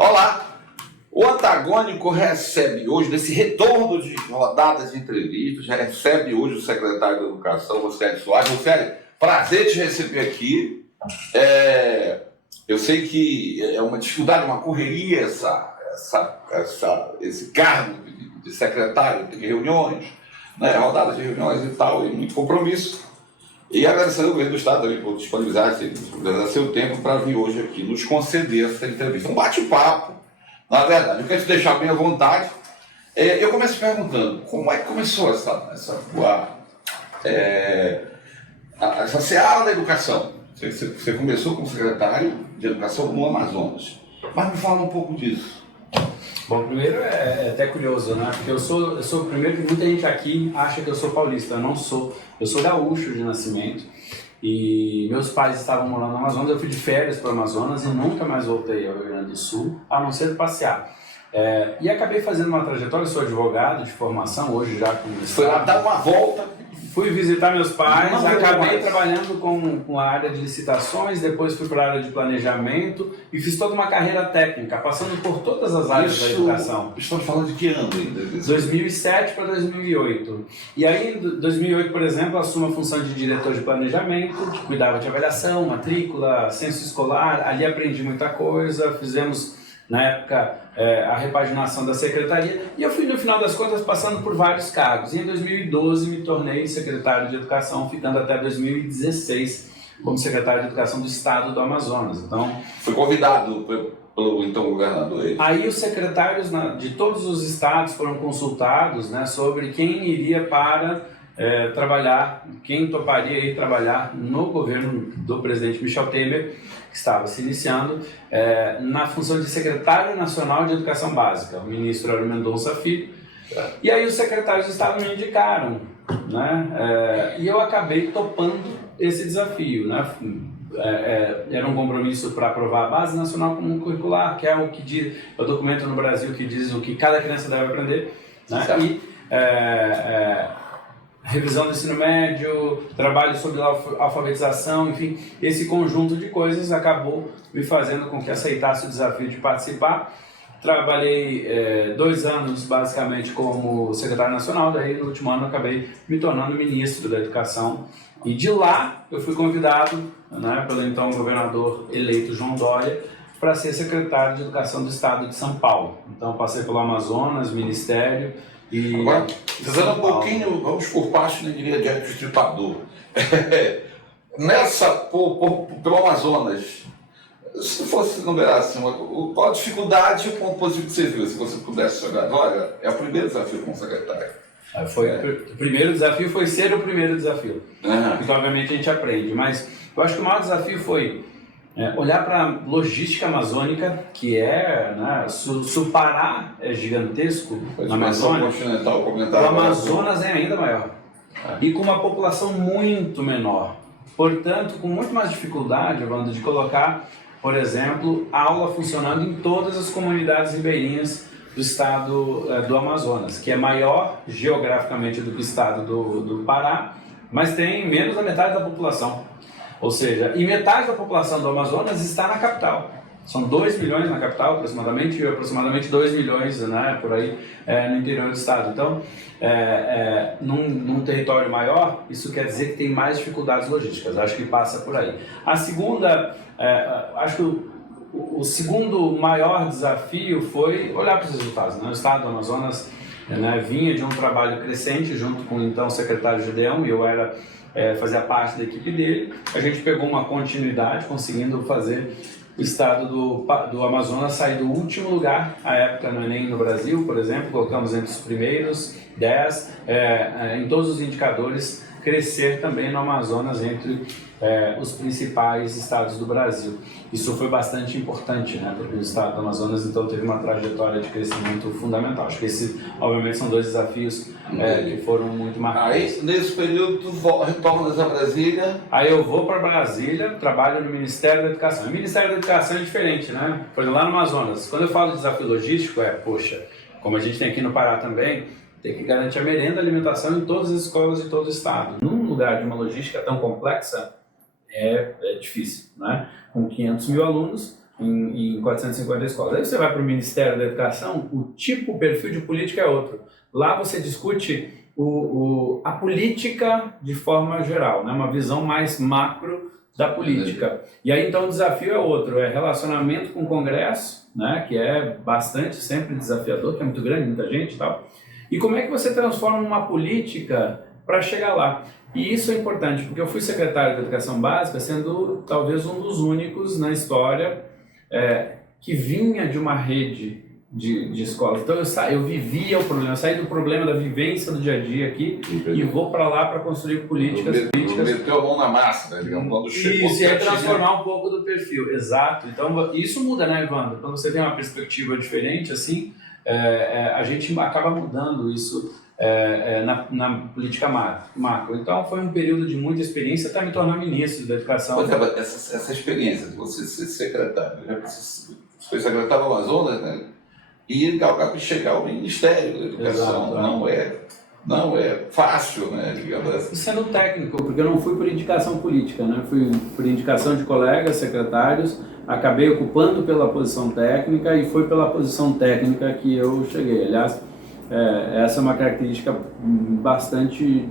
Olá! O Antagônico recebe hoje, nesse retorno de rodadas de entrevistas, já recebe hoje o secretário da Educação, Rocieli Soares. Rocieli, prazer te receber aqui. Eu sei que é uma dificuldade, uma correria esse cargo de secretário, tem reuniões, né, rodadas de reuniões e tal, e muito compromisso. E agradecer ao governo do Estado também por disponibilizar seu tempo para vir hoje aqui nos conceder essa entrevista. Um bate-papo, na verdade. Eu quero te deixar bem à vontade. Eu começo perguntando, como é que começou essa seara da educação? Você começou como secretário de Educação no Amazonas. Mas me fala um pouco disso. Bom, primeiro é até curioso, né? Porque eu sou o primeiro que muita gente aqui acha que eu sou paulista. Eu não sou. Eu sou gaúcho de nascimento e meus pais estavam morando no Amazonas. Eu fui de férias para o Amazonas e nunca mais voltei ao Rio Grande do Sul, a não ser passear. E acabei fazendo uma trajetória. Eu sou advogado de formação, hoje já com mestrado. Foi lá dar uma volta. Fui visitar meus pais, acabei trabalhando com a área de licitações, depois fui para a área de planejamento e fiz toda uma carreira técnica, passando por todas as áreas da educação. Estamos falando de que ano ainda? 2007 para 2008. E aí, em 2008, por exemplo, assumo a função de diretor de planejamento, que cuidava de avaliação, matrícula, censo escolar. Ali aprendi muita coisa, fizemos, na época, a repaginação da secretaria, e eu fui, no final das contas, passando por vários cargos. E em 2012 me tornei secretário de Educação, ficando até 2016 como secretário de Educação do Estado do Amazonas. Então, fui convidado pelo então governador. Aí os secretários de todos os estados foram consultados, né, sobre quem iria para trabalhar, quem toparia ir trabalhar no governo do presidente Michel Temer, que estava se iniciando, na função de secretário nacional de Educação Básica. O ministro era o Mendonça Filho. E aí os secretários do Estado me indicaram, né? E eu acabei topando esse desafio, né? Era um compromisso para aprovar a Base Nacional Comum Curricular, que é o que diz, o documento no Brasil que diz o que cada criança deve aprender, né? E revisão do ensino médio, trabalho sobre alfabetização, enfim, esse conjunto de coisas acabou me fazendo com que aceitasse o desafio de participar. Trabalhei 2 anos basicamente como secretário nacional, daí no último ano acabei me tornando ministro da Educação, e de lá eu fui convidado, né, pelo então governador eleito João Dória para ser secretário de Educação do Estado de São Paulo. Então passei pelo Amazonas, Ministério. E agora, fazendo um pouquinho, vamos por parte, né, diria, de destripador. Pelo Amazonas, se fosse numerar assim, qual a dificuldade e o ponto positivo que você viu, se você pudesse jogar agora, é o primeiro desafio como secretário. O primeiro desafio foi ser o primeiro desafio, porque obviamente a gente aprende, mas eu acho que o maior desafio foi olhar para a logística amazônica, que né, se o Pará é gigantesco na Amazônia, o Amazonas é ainda maior, e com uma população muito menor. Portanto, com muito mais dificuldade, Evandro, de colocar, por exemplo, aula funcionando em todas as comunidades ribeirinhas do estado do Amazonas, que é maior geograficamente do que o estado do Pará, mas tem menos da metade da população. Ou seja, e metade da população do Amazonas está na capital. São 2 milhões na capital, aproximadamente, e aproximadamente 2 milhões, né, por aí no interior do estado. Então, num território maior, isso quer dizer que tem mais dificuldades logísticas. Acho que passa por aí. A segunda, acho que o segundo maior desafio foi olhar para os resultados, né? O estado do Amazonas, né, vinha de um trabalho crescente junto com o então secretário Gedeão, e eu fazia parte da equipe dele. A gente pegou uma continuidade, conseguindo fazer o estado do Amazonas sair do último lugar, à época no Enem no Brasil, por exemplo, colocamos entre os primeiros 10, em todos os indicadores, crescer também no Amazonas entre os principais estados do Brasil. Isso foi bastante importante, né, porque o estado do Amazonas então teve uma trajetória de crescimento fundamental. Acho que esses, obviamente, são 2 desafios que foram muito marcantes. Aí, nesse período, tu retornas a Brasília? Aí eu vou para Brasília, trabalho no Ministério da Educação. O Ministério da Educação é diferente, né? Por exemplo, lá no Amazonas, quando eu falo de desafio logístico, poxa, como a gente tem aqui no Pará também, tem que garantir a merenda e a alimentação em todas as escolas de todo o estado. Num lugar de uma logística tão complexa, é difícil, né? Com 500 mil alunos, em 450 escolas. Aí você vai para o Ministério da Educação, o perfil de política é outro. Lá você discute a política de forma geral, né? Uma visão mais macro da política. E aí então o desafio é outro, é relacionamento com o Congresso, né? Que é bastante sempre desafiador, que é muito grande, muita gente e tal. E como é que você transforma uma política para chegar lá? E isso é importante, porque eu fui secretário de Educação Básica, sendo talvez um dos únicos na história que vinha de uma rede de escolas. Então eu vivia o problema, eu saí do problema da vivência do dia a dia aqui e vou para lá para construir políticas. Meteu a mão na massa, né? Digamos, quando chegou, isso, e aí transformar um pouco do perfil, exato. Então isso muda, né, Evandro? Quando você tem uma perspectiva diferente, assim, a gente acaba mudando isso na política macro. Então foi um período de muita experiência até me tornar ministro da Educação. Essa experiência de você ser secretário, você foi secretário do Amazonas, né? E galgar para chegar ao Ministério da Educação. Não é fácil, né? Digamos assim. Sendo técnico, porque eu não fui por indicação política, né? Fui por indicação de colegas, secretários, acabei ocupando pela posição técnica e foi pela posição técnica que eu cheguei. Aliás, essa é uma característica bastante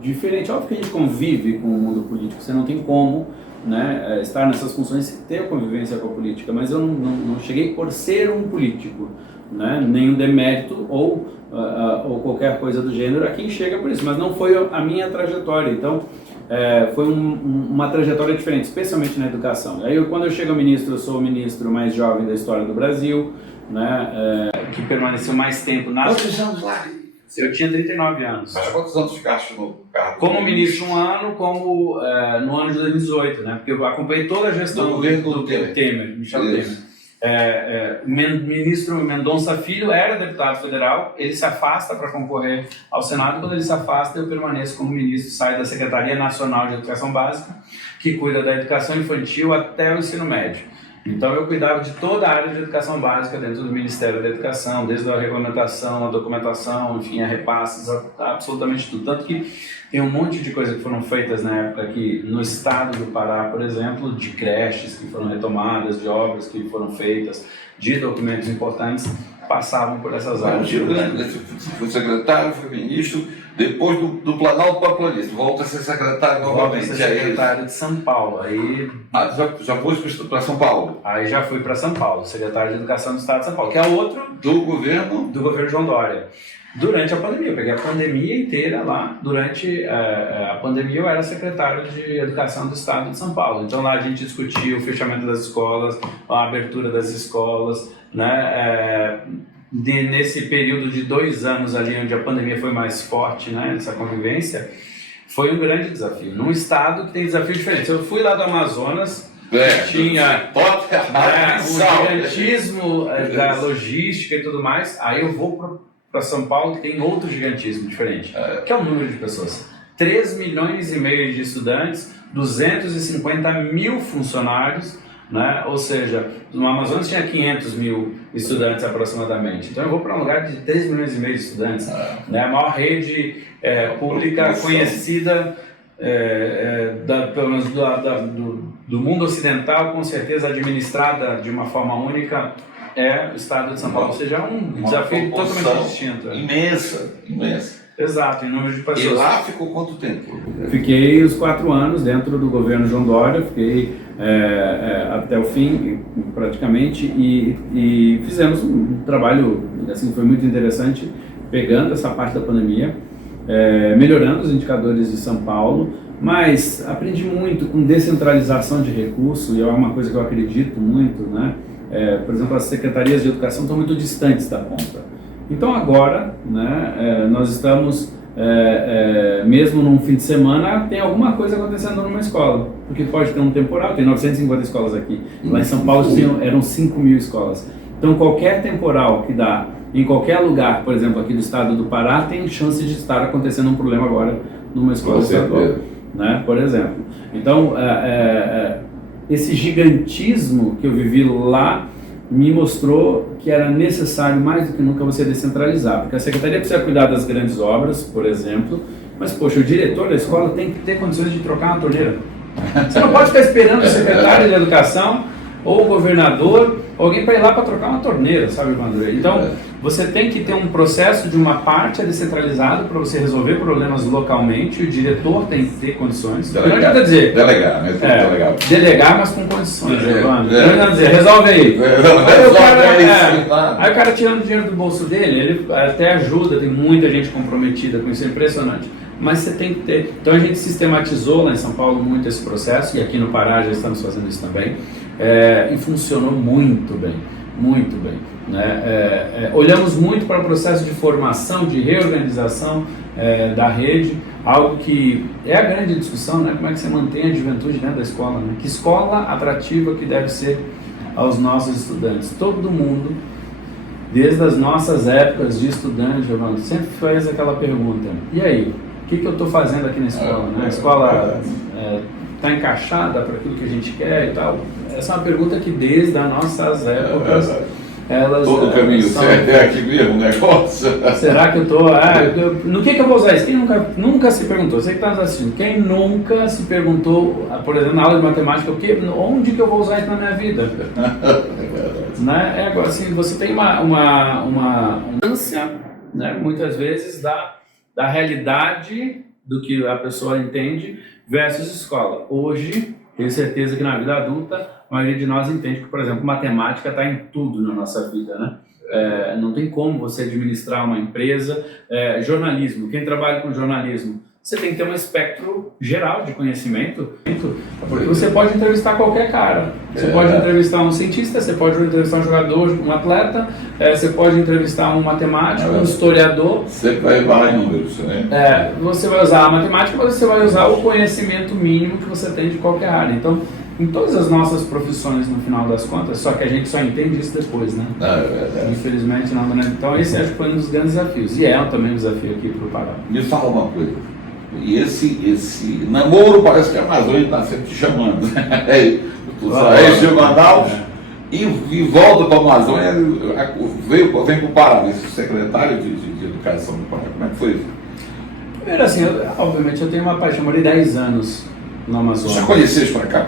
diferente. Óbvio que a gente convive com o mundo político, você não tem como, né, estar nessas funções sem ter convivência com a política, mas eu não cheguei por ser um político, né, nenhum demérito ou qualquer coisa do gênero a quem chega por isso, mas não foi a minha trajetória. Então foi uma trajetória diferente, especialmente na educação. Aí quando eu chego ao ministro, eu sou o ministro mais jovem da história do Brasil, né, que permaneceu mais tempo na... Quantos anos lá? Eu tinha 39 anos. Mas quantos anos ficaste no cargo? Como ministro um ano, como no ano de 2018, né? Porque eu acompanhei toda a gestão do governo Temer, Michel Temer. Ministro Mendonça Filho era deputado federal, ele se afasta para concorrer ao Senado. Quando ele se afasta, eu permaneço como ministro, saio da Secretaria Nacional de Educação Básica, que cuida da educação infantil até o ensino médio. Então eu cuidava de toda a área de educação básica dentro do Ministério da Educação, desde a regulamentação, a documentação, enfim, a repasses, absolutamente tudo. Tanto que tem um monte de coisas que foram feitas na época aqui no estado do Pará, por exemplo, de creches que foram retomadas, de obras que foram feitas, de documentos importantes, passavam por essas áreas. Foi secretário, foi ministro, depois do Planalto para Planalto, volta a ser secretário novamente. Volta a ser secretário de São Paulo. Aí, já foi para São Paulo? Aí já fui para São Paulo, secretário de Educação do Estado de São Paulo, que é outro... Do governo João Dória. Durante a pandemia, eu peguei a pandemia inteira lá. Durante a pandemia eu era secretário de Educação do Estado de São Paulo. Então lá a gente discutia o fechamento das escolas, a abertura das escolas, né? Nesse período de 2 anos ali onde a pandemia foi mais forte, né? Essa convivência, foi um grande desafio. Num estado que tem desafios diferentes. Eu fui lá do Amazonas, tinha o gigantismo da logística e tudo mais. Aí eu vou para São Paulo, que tem outro gigantismo diferente, que é o número de pessoas. 3,5 milhões de estudantes, 250 mil funcionários, né? Ou seja, no Amazonas tinha 500 mil estudantes aproximadamente. Então eu vou para um lugar de 3,5 milhões de estudantes, né? A maior rede pública conhecida, pelo menos do mundo ocidental, com certeza administrada de uma forma única, é o estado de São Paulo. Ou seja, é um desafio totalmente distinto. Imensa. Exato, em número de pessoas. E lá ficou quanto tempo? Fiquei os 4 anos dentro do governo João Dória, fiquei até o fim, praticamente, e fizemos um trabalho, assim, foi muito interessante, pegando essa parte da pandemia, melhorando os indicadores de São Paulo, mas aprendi muito com descentralização de recursos, e é uma coisa que eu acredito muito, né? Por exemplo, as secretarias de educação estão muito distantes da ponta. Então agora, né, nós estamos, mesmo num fim de semana, tem alguma coisa acontecendo numa escola, porque pode ter um temporal, tem 950 escolas aqui, lá em São Paulo eram 5 mil escolas. Então qualquer temporal que dá em qualquer lugar, por exemplo, aqui do estado do Pará, tem chance de estar acontecendo um problema agora numa escola estadual, né, por exemplo. Então, esse gigantismo que eu vivi lá me mostrou que era necessário mais do que nunca você descentralizar, porque a secretaria precisa cuidar das grandes obras, por exemplo, mas poxa, o diretor da escola tem que ter condições de trocar uma torneira. Você não pode ficar esperando o secretário de educação ou o governador, alguém para ir lá para trocar uma torneira, sabe, André? Então, você tem que ter um processo de uma parte descentralizado para você resolver problemas localmente, o diretor tem que ter condições. Não adianta dizer... Delegar, né? Delegar, mas com condições, Não adianta dizer, resolve aí. Aí o cara tirando dinheiro do bolso dele, ele até ajuda, tem muita gente comprometida com isso, é impressionante. Mas você tem que ter... Então a gente sistematizou lá em São Paulo muito esse processo, e aqui no Pará já estamos fazendo isso também, e funcionou muito bem, muito bem. Né? Olhamos muito para o processo de formação, de reorganização da rede, algo que é a grande discussão, né? Como é que você mantém a juventude dentro da escola, né? Que escola atrativa que deve ser aos nossos estudantes. Todo mundo, desde as nossas épocas de estudante, Giovanni, sempre faz aquela pergunta: e aí, o que eu estou fazendo aqui na escola? Né? A escola está encaixada para aquilo que a gente quer e tal? Essa é uma pergunta que desde as nossas épocas elas... Todo o caminho certo é aqui mesmo o negócio. Será que eu estou... no que eu vou usar isso? Quem nunca se perguntou? Você que está nos assistindo, quem nunca se perguntou, por exemplo, na aula de matemática, onde que eu vou usar isso na minha vida? Né? Assim, você tem uma ânsia, né, muitas vezes, da realidade do que a pessoa entende versus escola. Hoje, tenho certeza que na vida adulta, a maioria de nós entende que, por exemplo, matemática está em tudo na nossa vida, né? Não tem como você administrar uma empresa. Jornalismo, quem trabalha com jornalismo, você tem que ter um espectro geral de conhecimento, porque você pode entrevistar qualquer cara. Você pode entrevistar um cientista, você pode entrevistar um jogador, um atleta, você pode entrevistar um matemático, um historiador. Você vai levar em números, né? Você vai usar a matemática, mas você vai usar o conhecimento mínimo que você tem de qualquer área. Então, em todas as nossas profissões, no final das contas, só que a gente só entende isso depois, né? Infelizmente não, né? Então esse acho que foi um dos grandes desafios. E também um desafio aqui para o Pará. Me fala uma coisa. E esse namoro parece que a Amazônia está sempre te chamando. Tu sai de Manaus e volta para a Amazônia, vem para o Pará, esse secretário de Educação do Pará. Como é que foi isso? Primeiro assim, obviamente eu tenho uma paixão, morei 10 anos no Amazonas. Já conheceste para cá?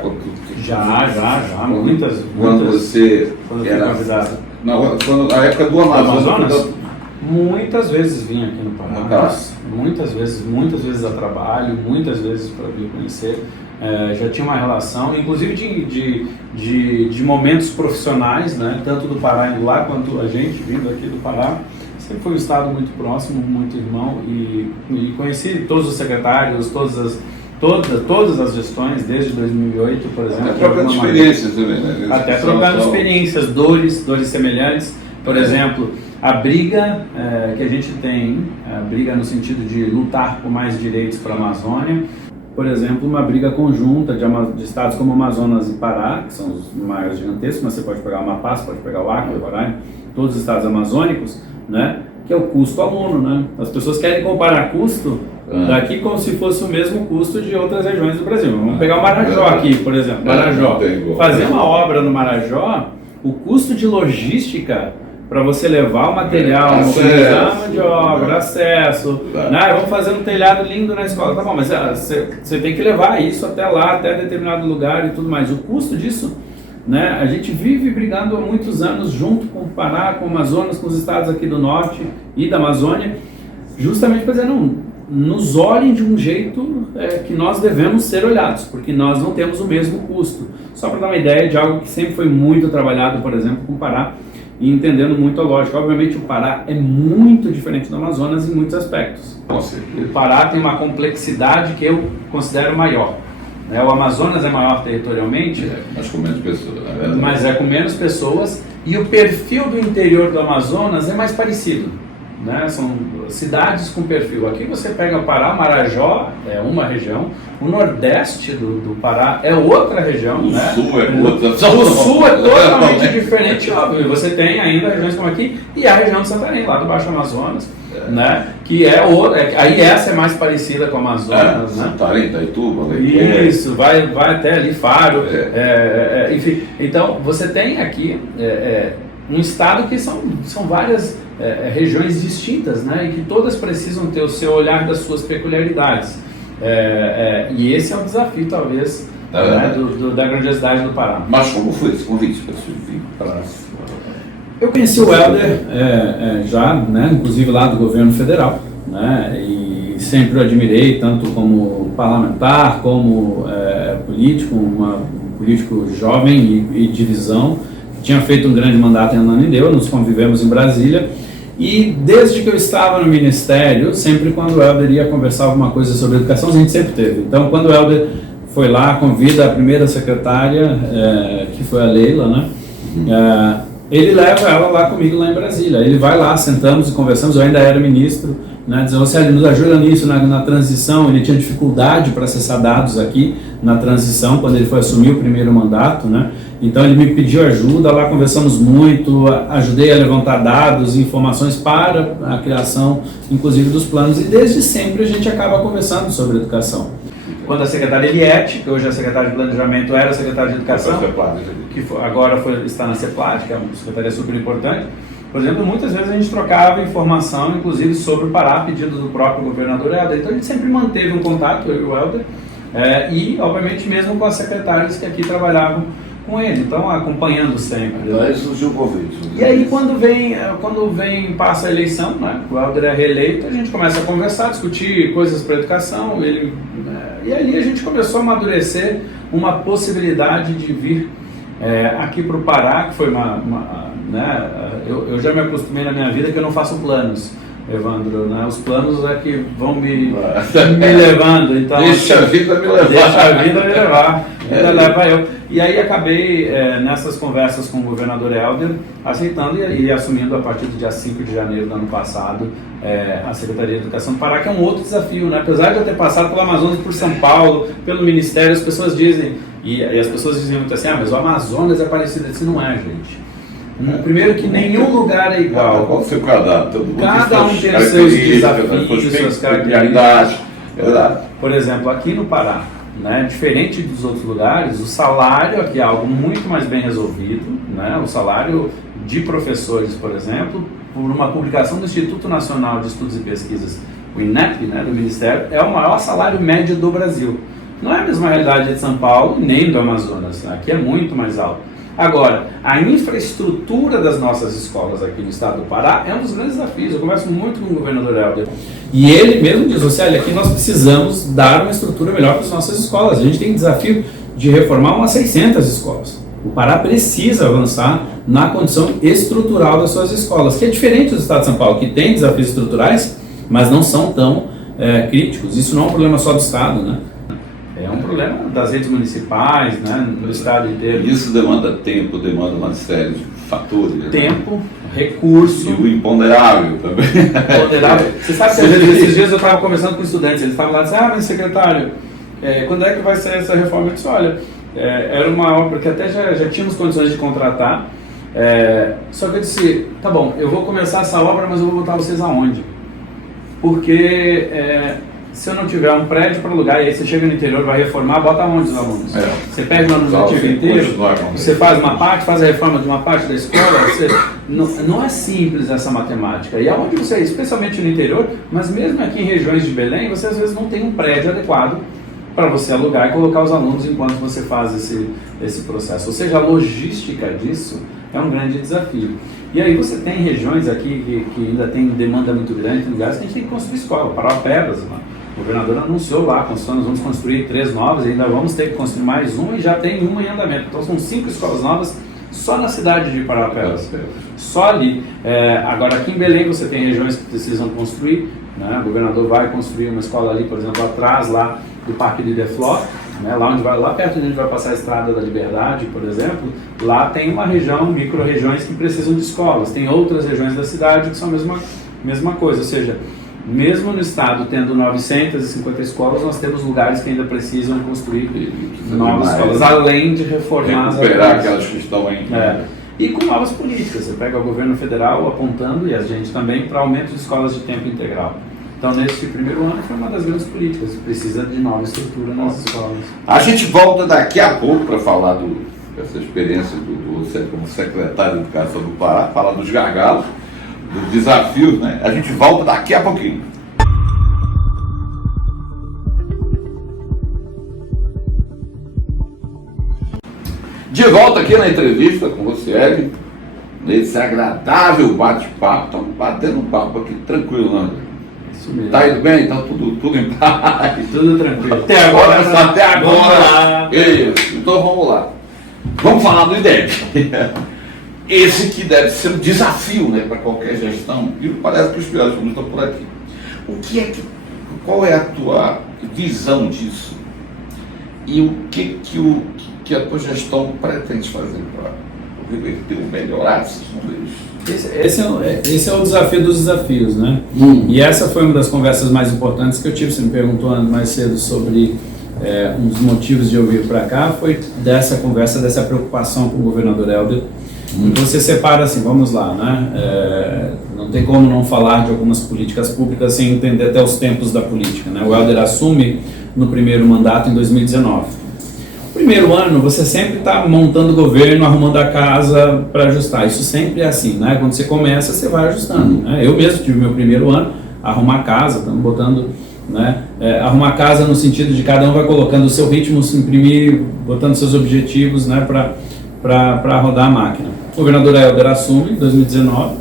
Já, muitas. Quando você era convidado. Na época do Amazonas? Muitas vezes vim aqui no Pará, muitas vezes a trabalho, muitas vezes para vir conhecer. Já tinha uma relação, inclusive de momentos profissionais, né? Tanto do Pará indo lá, quanto a gente vindo aqui do Pará. Sempre foi um estado muito próximo, muito irmão, e conheci todos os secretários, todas as gestões, desde 2008, por exemplo. Até trocando experiências também, né? Até trocando experiências, dores semelhantes. Por exemplo, a briga que a gente tem, a briga no sentido de lutar por mais direitos para a Amazônia. Por exemplo, uma briga conjunta de estados como Amazonas e Pará, que são os maiores gigantescos, mas você pode pegar o Amapá, você pode pegar o Acre, o Roraima, todos os estados amazônicos, né? Que é o custo aluno, né? As pessoas querem comparar custo daqui como se fosse o mesmo custo de outras regiões do Brasil. Vamos pegar o Marajó aqui, por exemplo. Marajó. Fazer uma obra no Marajó, o custo de logística para você levar o material, mobilizar de obra, acesso, né? Vamos fazer um telhado lindo na escola, tá bom, mas você tem que levar isso até lá, até determinado lugar e tudo mais. O custo disso, né? A gente vive brigando há muitos anos junto com o Pará, com o Amazonas, com os estados aqui do norte e da Amazônia, justamente para dizer, não, nos olhem de um jeito que nós devemos ser olhados, porque nós não temos o mesmo custo. Só para dar uma ideia de algo que sempre foi muito trabalhado, por exemplo, com o Pará, e entendendo muito a lógica. Obviamente o Pará é muito diferente do Amazonas em muitos aspectos. O Pará tem uma complexidade que eu considero maior. O Amazonas é maior territorialmente, mas com menos pessoas. Mas com menos pessoas, e o perfil do interior do Amazonas é mais parecido. Né? São cidades com perfil. Aqui você pega o Pará, Marajó é uma região, o nordeste do Pará é outra região. O sul é outra. O sul é totalmente diferente, óbvio. Você tem ainda regiões como aqui e a região de Santarém, lá do Baixo Amazonas, né? Que é outra. Aí essa é mais parecida com o Amazonas, né? Santarém, Itaituba, isso, vai até ali, Faro, enfim. Então você tem aqui um estado que são várias regiões distintas, né, e que todas precisam ter o seu olhar das suas peculiaridades. E esse é o desafio, talvez, né, da grandiosidade do Pará. Mas como foi esse convite para vir para Eu conheci o Helder já, né, inclusive lá do governo federal, né, e sempre o admirei, tanto como parlamentar, como político, um político jovem e de visão. Tinha feito um grande mandato em Ananindeua, nos convivemos em Brasília, e desde que eu estava no Ministério, sempre quando o Helder ia conversar alguma coisa sobre educação, a gente sempre teve. Então, quando o Helder foi lá, convida a primeira secretária, que foi a Leila, né? Ele leva ela lá comigo lá em Brasília. Ele vai lá, sentamos e conversamos. Eu ainda era ministro, né? Dizendo, você nos ajuda nisso na transição. Ele tinha dificuldade para acessar dados aqui na transição, quando ele foi assumir o primeiro mandato, né? Então ele me pediu ajuda, lá conversamos muito, ajudei a levantar dados e informações para a criação, inclusive, dos planos. E desde sempre a gente acaba conversando sobre educação. Quando a secretária Eliette, que hoje é a secretária de Planejamento, era a secretária de Educação, que agora está na CEPLAD, que é uma secretaria super importante, por exemplo, muitas vezes a gente trocava informação, inclusive sobre o Pará, pedido do próprio governador Helder. Então a gente sempre manteve um contato, eu e o Helder, e obviamente mesmo com as secretárias que aqui trabalhavam com ele, então acompanhando sempre. Então aí surgiu o convite. E aí quando passa a eleição, né, o Helder é reeleito, a gente começa a conversar, discutir coisas para a educação, e ali a gente começou a amadurecer uma possibilidade de vir aqui para o Pará, que foi né, eu já me acostumei na minha vida que eu não faço planos, Evandro, né? Os planos é que vão me levando, então deixa a vida me levar. Deixa a vida me levar, leva eu. E aí acabei nessas conversas com o governador Helder aceitando e assumindo a partir do dia 5 de janeiro do ano passado a Secretaria de Educação do Pará, que é um outro desafio, né? Apesar de eu ter passado pelo Amazonas, por São Paulo, pelo Ministério, as pessoas dizem, e as pessoas dizem muito assim, mas o Amazonas é parecido, assim, não é, gente. Primeiro que nenhum lugar é igual. Qual o seu cadastro? Cada um tem os seus desafios, suas características. Por exemplo, aqui no Pará, né, diferente dos outros lugares, o salário aqui é algo muito mais bem resolvido, né? O salário de professores, por exemplo, por uma publicação do Instituto Nacional de Estudos e Pesquisas, o INEP, né, do Ministério, é o maior salário médio do Brasil. Não é a mesma realidade de São Paulo nem do Amazonas, aqui é muito mais alto. Agora, a infraestrutura das nossas escolas aqui no estado do Pará é um dos grandes desafios. Eu converso muito com o governador Helder. E ele mesmo diz, olha, aqui nós precisamos dar uma estrutura melhor para as nossas escolas. A gente tem desafio de reformar umas 600 escolas. O Pará precisa avançar na condição estrutural das suas escolas, que é diferente do estado de São Paulo, que tem desafios estruturais, mas não são tão críticos. Isso não é um problema só do estado, né? É um problema das redes municipais, né, no estado inteiro. Isso demanda tempo, demanda uma série de fatores. Tempo, recurso. E o imponderável também. Imponderável. Você sabe que esses dias eu estava conversando com estudantes, eles estavam lá e disseram, mas secretário, quando é que vai ser essa reforma? Eu disse, olha, era uma obra que até já tínhamos condições de contratar, só que eu disse, tá bom, eu vou começar essa obra, mas eu vou botar vocês aonde? Porque se eu não tiver um prédio para alugar, e aí você chega no interior, vai reformar, bota onde os alunos? Você perde o aluno ativo inteiro, você faz uma parte, faz a reforma de uma parte da escola, não é simples essa matemática. E aonde você, especialmente no interior, mas mesmo aqui em regiões de Belém, você às vezes não tem um prédio adequado para você alugar e colocar os alunos enquanto você faz esse processo. Ou seja, a logística disso é um grande desafio. E aí você tem regiões aqui que ainda tem demanda muito grande, lugares que a gente tem que construir escola. Parauapebas, o governador anunciou lá, nós vamos construir 3 novas, e ainda vamos ter que construir mais uma, e já tem uma em andamento. Então são 5 escolas novas só na cidade de Parauapebas, só ali. Agora aqui em Belém você tem regiões que precisam construir, né? O governador vai construir uma escola ali, por exemplo, atrás lá do Parque de Deflor, né? Lá perto de onde vai passar a Estrada da Liberdade, por exemplo, lá tem uma região, micro-regiões que precisam de escolas. Tem outras regiões da cidade que são a mesma coisa, ou seja, mesmo no estado tendo 950 escolas, nós temos lugares que ainda precisam construir novas escolas, além de reformar aquelas que estão em... E com novas políticas, você pega o governo federal apontando, e a gente também, para aumento de escolas de tempo integral. Então, nesse primeiro ano, foi uma das grandes políticas, precisa de nova estrutura nas escolas. A gente volta daqui a pouco para falar dessa experiência do como secretário de Educação do Pará, falar dos gargalos, dos desafios, né? A gente volta daqui a pouquinho. De volta aqui na entrevista com você, Hélio, nesse agradável bate-papo. Estamos batendo um papo aqui tranquilo, né? Isso mesmo. Tá indo bem? Tá tudo em paz? Tudo tranquilo. Até agora. Até agora. Isso. Então vamos lá. Vamos falar do IDEB. Esse que deve ser um desafio, né, para qualquer gestão. E parece que os piores estão por aqui. Qual é a tua visão disso? E o que a tua gestão pretende fazer para reverter ou melhorar esses números? Esse é o desafio dos desafios, né? E essa foi uma das conversas mais importantes que eu tive. Você me perguntou mais cedo sobre um dos motivos de eu vir para cá, foi dessa conversa, dessa preocupação com o governador Helder. Então você separa assim, vamos lá, né? Não tem como não falar de algumas políticas públicas sem entender até os tempos da política, né? O Helder assume no primeiro mandato em 2019. Primeiro ano, você sempre está montando o governo, arrumando a casa para ajustar. Isso sempre é assim, né? Quando você começa, você vai ajustando, né? Eu mesmo tive meu primeiro ano, arrumar a casa, estamos botando, né? Arrumar a casa no sentido de cada um vai colocando o seu ritmo, se imprimir, botando seus objetivos, né? Para rodar a máquina. O governador Helder assume em 2019,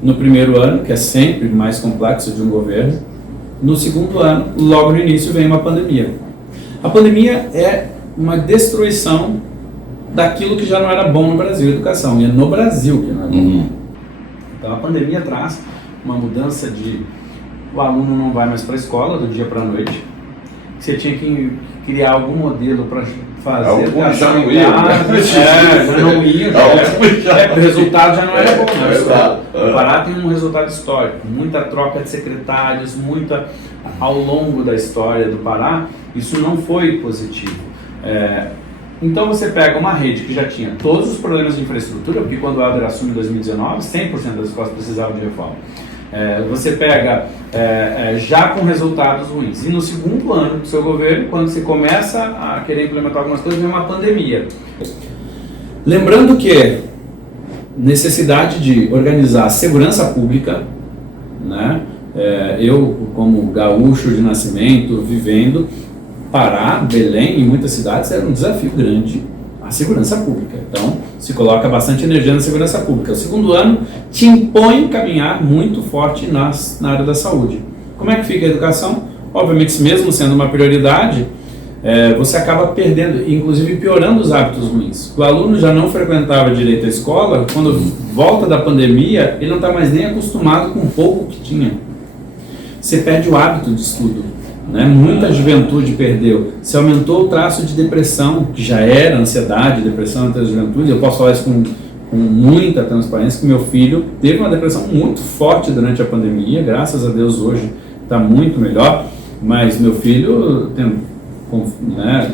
no primeiro ano, que é sempre mais complexo de um governo. No segundo ano, logo no início, vem uma pandemia. A pandemia é uma destruição daquilo que já não era bom no Brasil, a educação, e é no Brasil que não é bom. Então a pandemia traz uma mudança de o aluno não vai mais para a escola do dia para a noite, você tinha que criar algum modelo para fazer, alguns já não iam, o resultado já não era bom, né? O Pará tem um resultado histórico, muita troca de secretários, ao longo da história do Pará, isso não foi positivo. Então você pega uma rede que já tinha todos os problemas de infraestrutura, porque quando o Helder assume em 2019, 100% das escolas precisavam de reforma. Você pega já com resultados ruins. E no segundo ano do seu governo, quando você começa a querer implementar algumas coisas, vem uma pandemia. Lembrando que necessidade de organizar a segurança pública, né? Eu, como gaúcho de nascimento, vivendo, Pará, Belém e muitas cidades era um desafio grande a segurança pública. Então, se coloca bastante energia na segurança pública. O segundo ano te impõe caminhar muito forte na área da saúde. Como é que fica a educação? Obviamente, mesmo sendo uma prioridade, você acaba perdendo, inclusive piorando os hábitos ruins. O aluno já não frequentava direito a escola, quando volta da pandemia, ele não está mais nem acostumado com o pouco que tinha. Você perde o hábito de estudo, né? Muita juventude perdeu. Se aumentou o traço de depressão, que já era ansiedade, depressão entre a juventude. Eu posso falar isso com muita transparência, que meu filho teve uma depressão muito forte durante a pandemia, graças a Deus hoje está muito melhor, mas meu filho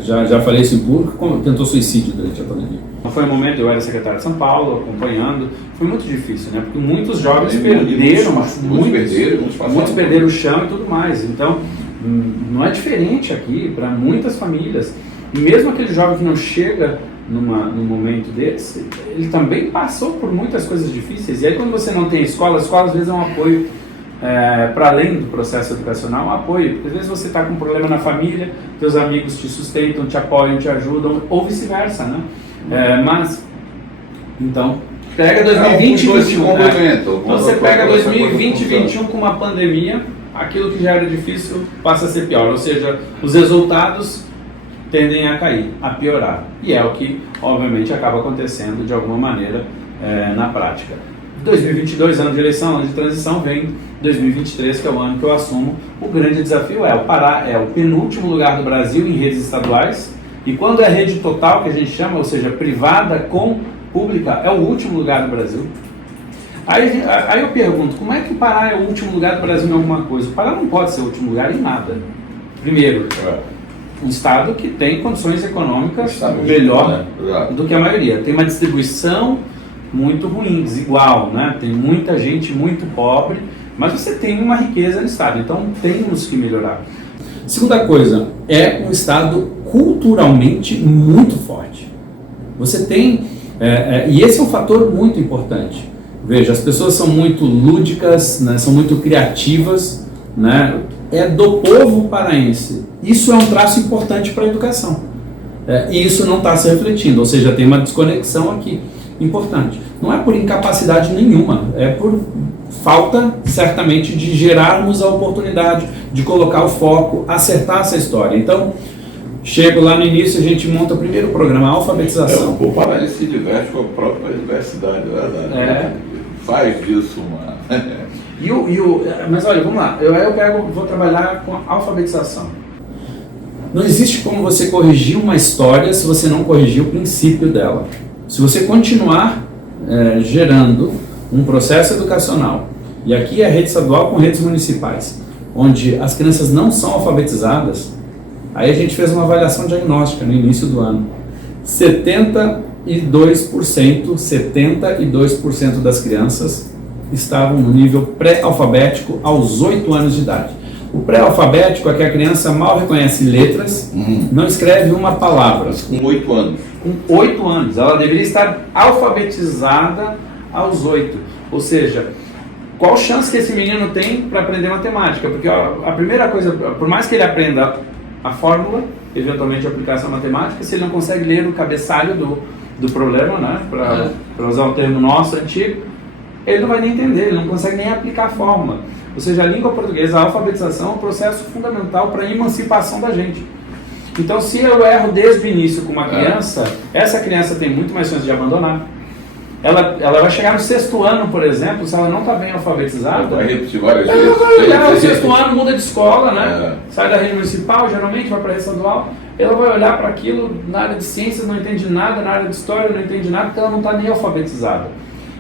já falei isso em público, tentou suicídio durante a pandemia. Foi um momento, eu era secretário de São Paulo, acompanhando, foi muito difícil, né? Porque muitos jovens muitos perderam o chão e tudo mais. Então, não é diferente aqui para muitas famílias. E mesmo aquele jovem que não chega num momento desse, ele também passou por muitas coisas difíceis. E aí, quando você não tem escola, a escola às vezes é um apoio, para além do processo educacional, um apoio. Porque às vezes você está com um problema na família, teus amigos te sustentam, te apoiam, te ajudam, ou vice-versa, né? Então, pega 2020 e 2021. Então você pega 2020 e 2021 com uma pandemia, aquilo que já era difícil passa a ser pior, ou seja, os resultados tendem a cair, a piorar. E é o que, obviamente, acaba acontecendo de alguma maneira na prática. 2022, ano de eleição, ano de transição, vem 2023, que é o ano que eu assumo. O grande desafio o Pará é o penúltimo lugar do Brasil em redes estaduais, e quando é rede total, que a gente chama, ou seja, privada com pública, é o último lugar do Brasil. Aí eu pergunto, como é que o Pará é o último lugar do Brasil em alguma coisa? O Pará não pode ser o último lugar em nada. Primeiro, um estado que tem condições econômicas melhor do que a maioria. Tem uma distribuição muito ruim, desigual, né? Tem muita gente muito pobre, mas você tem uma riqueza no estado, então temos que melhorar. Segunda coisa, é um estado culturalmente muito forte. Você tem, e esse é um fator muito importante. Veja, as pessoas são muito lúdicas, né, são muito criativas, né, é do povo paraense. Isso é um traço importante para a educação. e isso não está se refletindo, ou seja, tem uma desconexão aqui importante. Não é por incapacidade nenhuma, é por falta, certamente, de gerarmos a oportunidade, de colocar o foco, acertar essa história. Então, chego lá no início, a gente monta o primeiro programa, a alfabetização. O paraense se diverte com a própria universidade, verdade. Faz disso uma... Mas olha, vamos lá, eu vou trabalhar com a alfabetização. Não existe como você corrigir uma história se você não corrigir o princípio dela. Se você continuar gerando um processo educacional, e aqui é rede estadual com redes municipais, onde as crianças não são alfabetizadas, aí a gente fez uma avaliação diagnóstica no início do ano. 72% das crianças estavam no nível pré-alfabético aos 8 anos de idade. O pré-alfabético é que a criança mal reconhece letras, não escreve uma palavra. Mas com 8 anos. Com 8 anos. Ela deveria estar alfabetizada aos 8. Ou seja, qual chance que esse menino tem para aprender matemática? Porque a primeira coisa, por mais que ele aprenda a fórmula, eventualmente a aplicação matemática, se ele não consegue ler o cabeçalho do problema, né, para usar o termo nosso antigo, ele não vai nem entender, ele não consegue nem aplicar a fórmula. Ou seja, a língua portuguesa, a alfabetização é um processo fundamental para a emancipação da gente. Então, se eu erro desde o início com uma criança, essa criança tem muito mais chance de abandonar. Ela vai chegar no 6º ano, por exemplo, se ela não está bem alfabetizada, vai repetir várias ela vezes. vai olhar no 6º ano, muda de escola, né? Sai da rede municipal, geralmente vai para a rede estadual, ela vai olhar para aquilo na área de ciências, não entende nada, na área de história não entende nada, porque ela não está nem alfabetizada.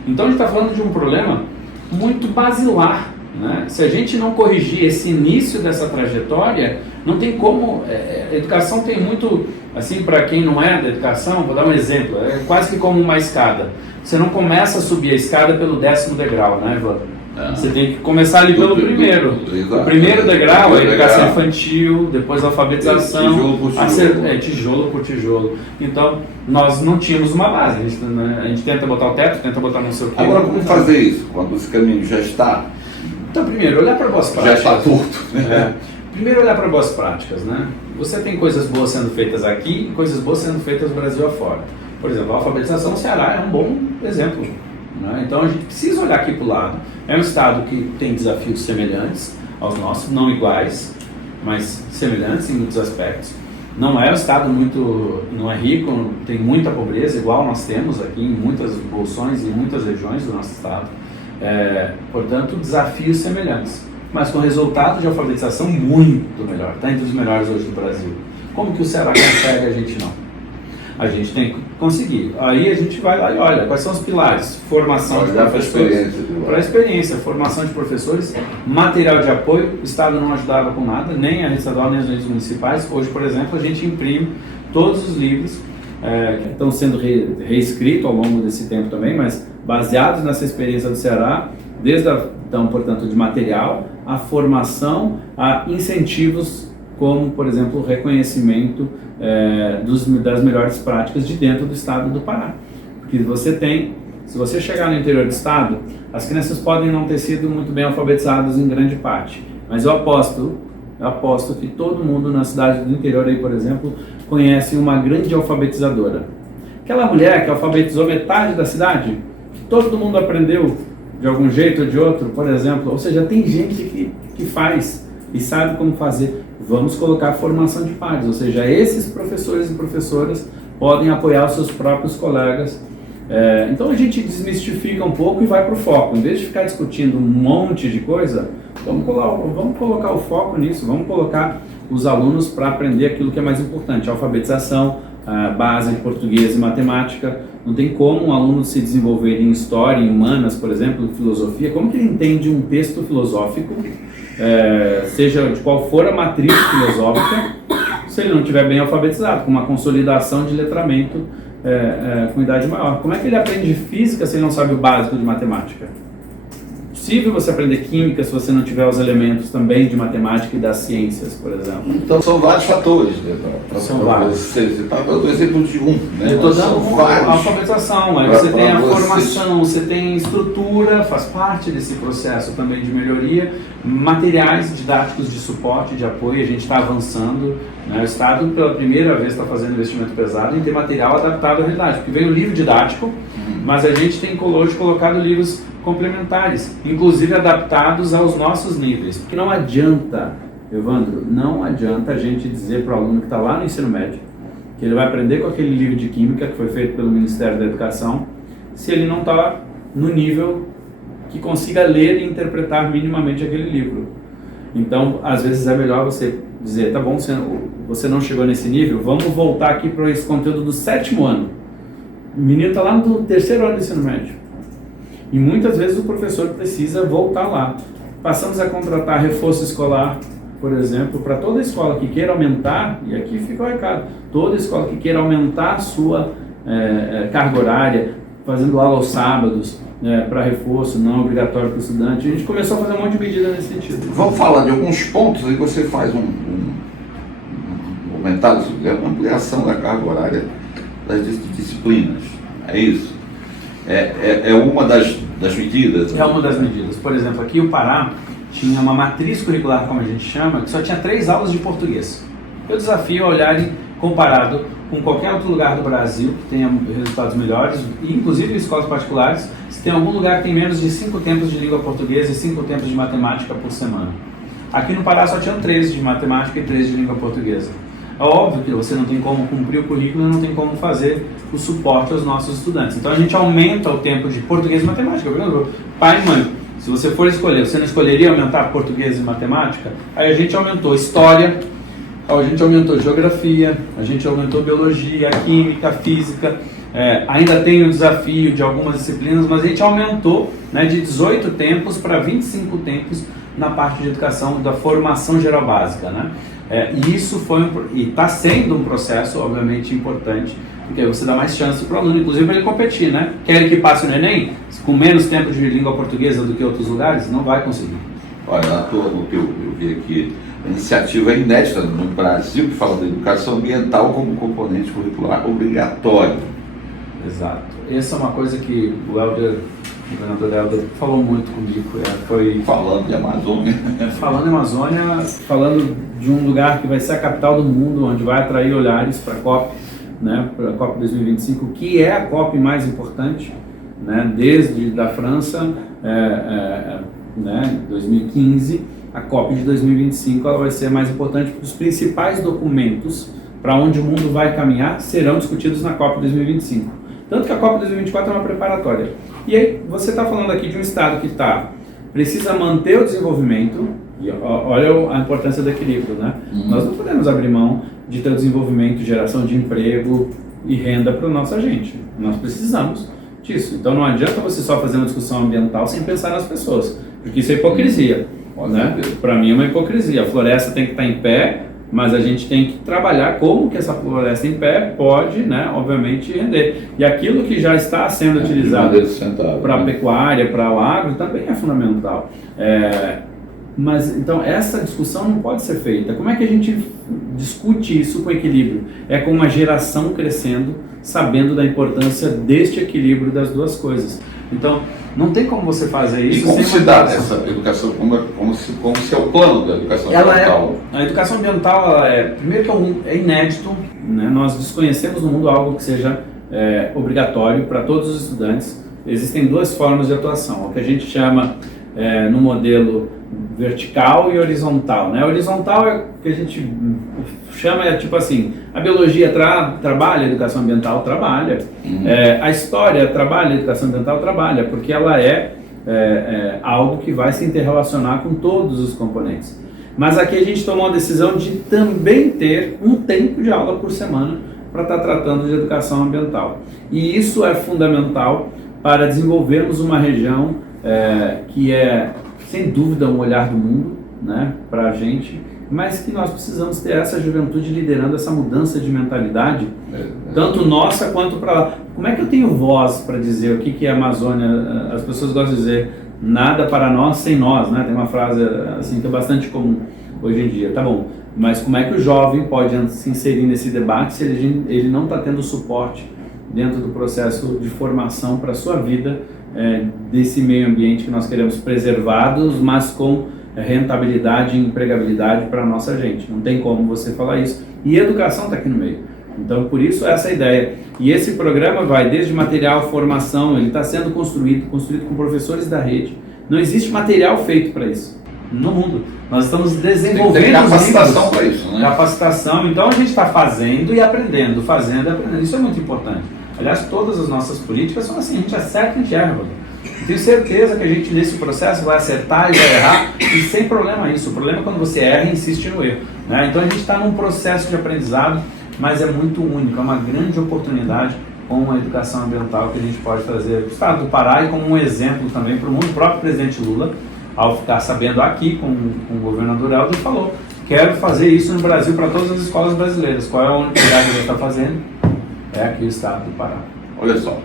Então a gente está falando de um problema muito basilar, né? Se a gente não corrigir esse início dessa trajetória, não tem como. A educação tem muito, assim, para quem não é da educação, vou dar um exemplo, é quase que como uma escada. Você não começa a subir a escada pelo 10º degrau, né, Ivan? Você tem que começar ali pelo primeiro. O primeiro degrau é a educação infantil, depois a alfabetização, tijolo por tijolo. Então, nós não tínhamos uma base. A gente tenta botar o teto, tenta botar não sei o quê. Agora, como fazer isso quando esse caminho já está? Então, primeiro, olhar para boas práticas. Já está torto. Primeiro, olhar para boas práticas, né? Você tem coisas boas sendo feitas aqui e coisas boas sendo feitas no Brasil afora. Por exemplo, a alfabetização no Ceará é um bom exemplo. Né? Então, a gente precisa olhar aqui para o lado. É um estado que tem desafios semelhantes aos nossos, não iguais, mas semelhantes em muitos aspectos. Não é um estado não é rico, tem muita pobreza, igual nós temos aqui em muitas bolsões e em muitas regiões do nosso estado. Portanto, desafios semelhantes, mas com resultado de alfabetização muito melhor, está entre os melhores hoje do Brasil. Como que o Ceará consegue, a gente não? A gente tem que conseguir. Aí a gente vai lá e olha, quais são os pilares? Formação de professores. Para a experiência, formação de professores, material de apoio, o Estado não ajudava com nada, nem a rede estadual, nem as redes municipais. Hoje, por exemplo, a gente imprime todos os livros que estão sendo reescritos ao longo desse tempo também, mas baseados nessa experiência do Ceará, então, portanto, de material, a formação, a incentivos como, por exemplo, o reconhecimento das melhores práticas de dentro do estado do Pará. Porque se você chegar no interior do estado, as crianças podem não ter sido muito bem alfabetizadas em grande parte, mas eu aposto que todo mundo na cidade do interior aí, por exemplo, conhece uma grande alfabetizadora. Aquela mulher que alfabetizou metade da cidade, todo mundo aprendeu de algum jeito ou de outro, por exemplo. Ou seja, tem gente que faz e sabe como fazer. Vamos colocar formação de pares, ou seja, esses professores e professoras podem apoiar os seus próprios colegas. Então a gente desmistifica um pouco e vai para o foco. Em vez de ficar discutindo um monte de coisa, vamos colocar o foco nisso, vamos colocar os alunos para aprender aquilo que é mais importante, a alfabetização, a base de português e matemática. Não tem como um aluno se desenvolver em história, em humanas, por exemplo, em filosofia. Como que ele entende um texto filosófico, seja de qual for a matriz filosófica, se ele não estiver bem alfabetizado, com uma consolidação de letramento com idade maior? Como é que ele aprende física se ele não sabe o básico de matemática? impossível você aprender química se você não tiver os elementos também de matemática e das ciências, por exemplo. Então são vários fatores, né? São vários. Você está dando exemplo de um, né? Eu estou dando vários. a alfabetização, aí você tem a formação, você tem estrutura, faz parte desse processo também de melhoria, materiais didáticos de suporte, de apoio, a gente está avançando, né? O Estado pela primeira vez está fazendo investimento pesado em ter material adaptado à realidade, porque vem o livro didático, mas a gente tem hoje colocado livros complementares, inclusive adaptados aos nossos níveis. Porque não adianta, Evandro, não adianta a gente dizer para o aluno que está lá no ensino médio que ele vai aprender com aquele livro de química que foi feito pelo Ministério da Educação, se ele não está no nível que consiga ler e interpretar minimamente aquele livro. Então, às vezes é melhor você dizer, tá bom, você não chegou nesse nível, vamos voltar aqui para esse conteúdo do 7º ano. O menino está lá no 3º ano do ensino médio. E muitas vezes o professor precisa voltar lá. Passamos a contratar reforço escolar, por exemplo, para toda escola que queira aumentar, e aqui fica o recado, toda escola que queira aumentar a sua carga horária, fazendo aula aos sábados, para reforço, não obrigatório para o estudante. A gente começou a fazer um monte de medida nesse sentido. Vamos falar de alguns pontos e você faz um comentário sobre a ampliação da carga horária das disciplinas. É isso? É uma das medidas? É uma das medidas. Por exemplo, aqui o Pará tinha uma matriz curricular, como a gente chama, que só tinha 3 aulas de português. Eu desafio a olharem comparado com qualquer outro lugar do Brasil que tenha resultados melhores, inclusive em escolas particulares, se tem algum lugar que tem menos de 5 tempos de língua portuguesa e 5 tempos de matemática por semana. Aqui no Pará só tinham 13 de matemática e 3 de língua portuguesa. É óbvio que você não tem como cumprir o currículo, não tem como fazer o suporte aos nossos estudantes. Então a gente aumenta o tempo de português e matemática. Pai e mãe, se você for escolher, você não escolheria aumentar português e matemática? Aí a gente aumentou história, a gente aumentou geografia, a gente aumentou biologia, química, física. Ainda tem o desafio de algumas disciplinas, mas a gente aumentou, né, de 18 tempos para 25 tempos na parte de educação da formação geral básica, né? E isso e está sendo um processo, obviamente, importante, porque você dá mais chance para o aluno, inclusive para ele competir, né? Quer que passe no Enem com menos tempo de língua portuguesa do que outros lugares? Não vai conseguir. Olha, no que eu vi aqui, a iniciativa é inédita no Brasil, que fala da educação ambiental como componente curricular obrigatório. Exato. Essa é uma coisa que o governador Helder falou muito comigo. Falando de Amazônia. Falando em Amazônia, falando de um lugar que vai ser a capital do mundo, onde vai atrair olhares para a COP, né, para a COP 2025, que é a COP mais importante, né, desde da França, né, 2015, a COP de 2025 ela vai ser a mais importante, porque os principais documentos para onde o mundo vai caminhar serão discutidos na COP 2025. Tanto que a COP 2024 é uma preparatória. E aí, você está falando aqui de um Estado que precisa manter o desenvolvimento, e olha a importância do equilíbrio, né? Nós não podemos abrir mão de ter o desenvolvimento, geração de emprego e renda para a nossa gente. Nós precisamos disso. Então não adianta você só fazer uma discussão ambiental sem pensar nas pessoas, porque isso é hipocrisia. Né? Para mim é uma hipocrisia. A floresta tem que estar em pé, mas a gente tem que trabalhar como que essa floresta em pé pode, né, obviamente, render. E aquilo que já está sendo utilizado para a pecuária, para o agro, também é fundamental. Mas, então, essa discussão não pode ser feita. Como é que a gente discute isso com equilíbrio? É com uma geração crescendo, sabendo da importância deste equilíbrio das duas coisas. Então, não tem como você fazer isso. E como se dá essa educação? Como se é o plano da educação ambiental? A educação ambiental, primeiro que é inédito, né? Nós desconhecemos no mundo algo que seja obrigatório para todos os estudantes. Existem 2 formas de atuação, o que a gente chama no modelo vertical e horizontal, né? Horizontal é o que a gente chama, tipo assim, a biologia trabalha, a educação ambiental trabalha, a história trabalha, a educação ambiental trabalha, porque ela é algo que vai se interrelacionar com todos os componentes. Mas aqui a gente tomou a decisão de também ter um tempo de aula por semana para estar tratando de educação ambiental. E isso é fundamental para desenvolvermos uma região que é, sem dúvida, um olhar do mundo, né, para a gente, mas que nós precisamos ter essa juventude liderando essa mudança de mentalidade, tanto nossa quanto para lá. Como é que eu tenho voz para dizer o que é a Amazônia? As pessoas gostam de dizer nada para nós sem nós, né? Tem uma frase assim que é bastante comum hoje em dia. Tá bom, mas como é que o jovem pode se inserir nesse debate se ele não está tendo suporte dentro do processo de formação para a sua vida, desse meio ambiente que nós queremos preservados, mas com rentabilidade e empregabilidade para a nossa gente? Não tem como você falar isso. E educação está aqui no meio. Então, por isso, essa é a ideia. E esse programa vai desde material, formação, ele está sendo construído com professores da rede. Não existe material feito para isso no mundo. Nós estamos desenvolvendo tem capacitação para isso, né? Capacitação. Então, a gente está fazendo e aprendendo, Isso é muito importante. Aliás, todas as nossas políticas são assim, a gente acerta e a gente erra. Tenho certeza que a gente, nesse processo, vai acertar e vai errar, e sem problema isso. O problema é quando você erra e insiste no erro, né? Então, a gente está num processo de aprendizado, mas é muito único, é uma grande oportunidade com a educação ambiental que a gente pode trazer para o estado do Pará e como um exemplo também para o mundo. O próprio presidente Lula, ao ficar sabendo aqui com o governador Helder, falou: quero fazer isso no Brasil para todas as escolas brasileiras. Qual é a única lugar que ele está fazendo? É aqui o estado do Pará. Olha só,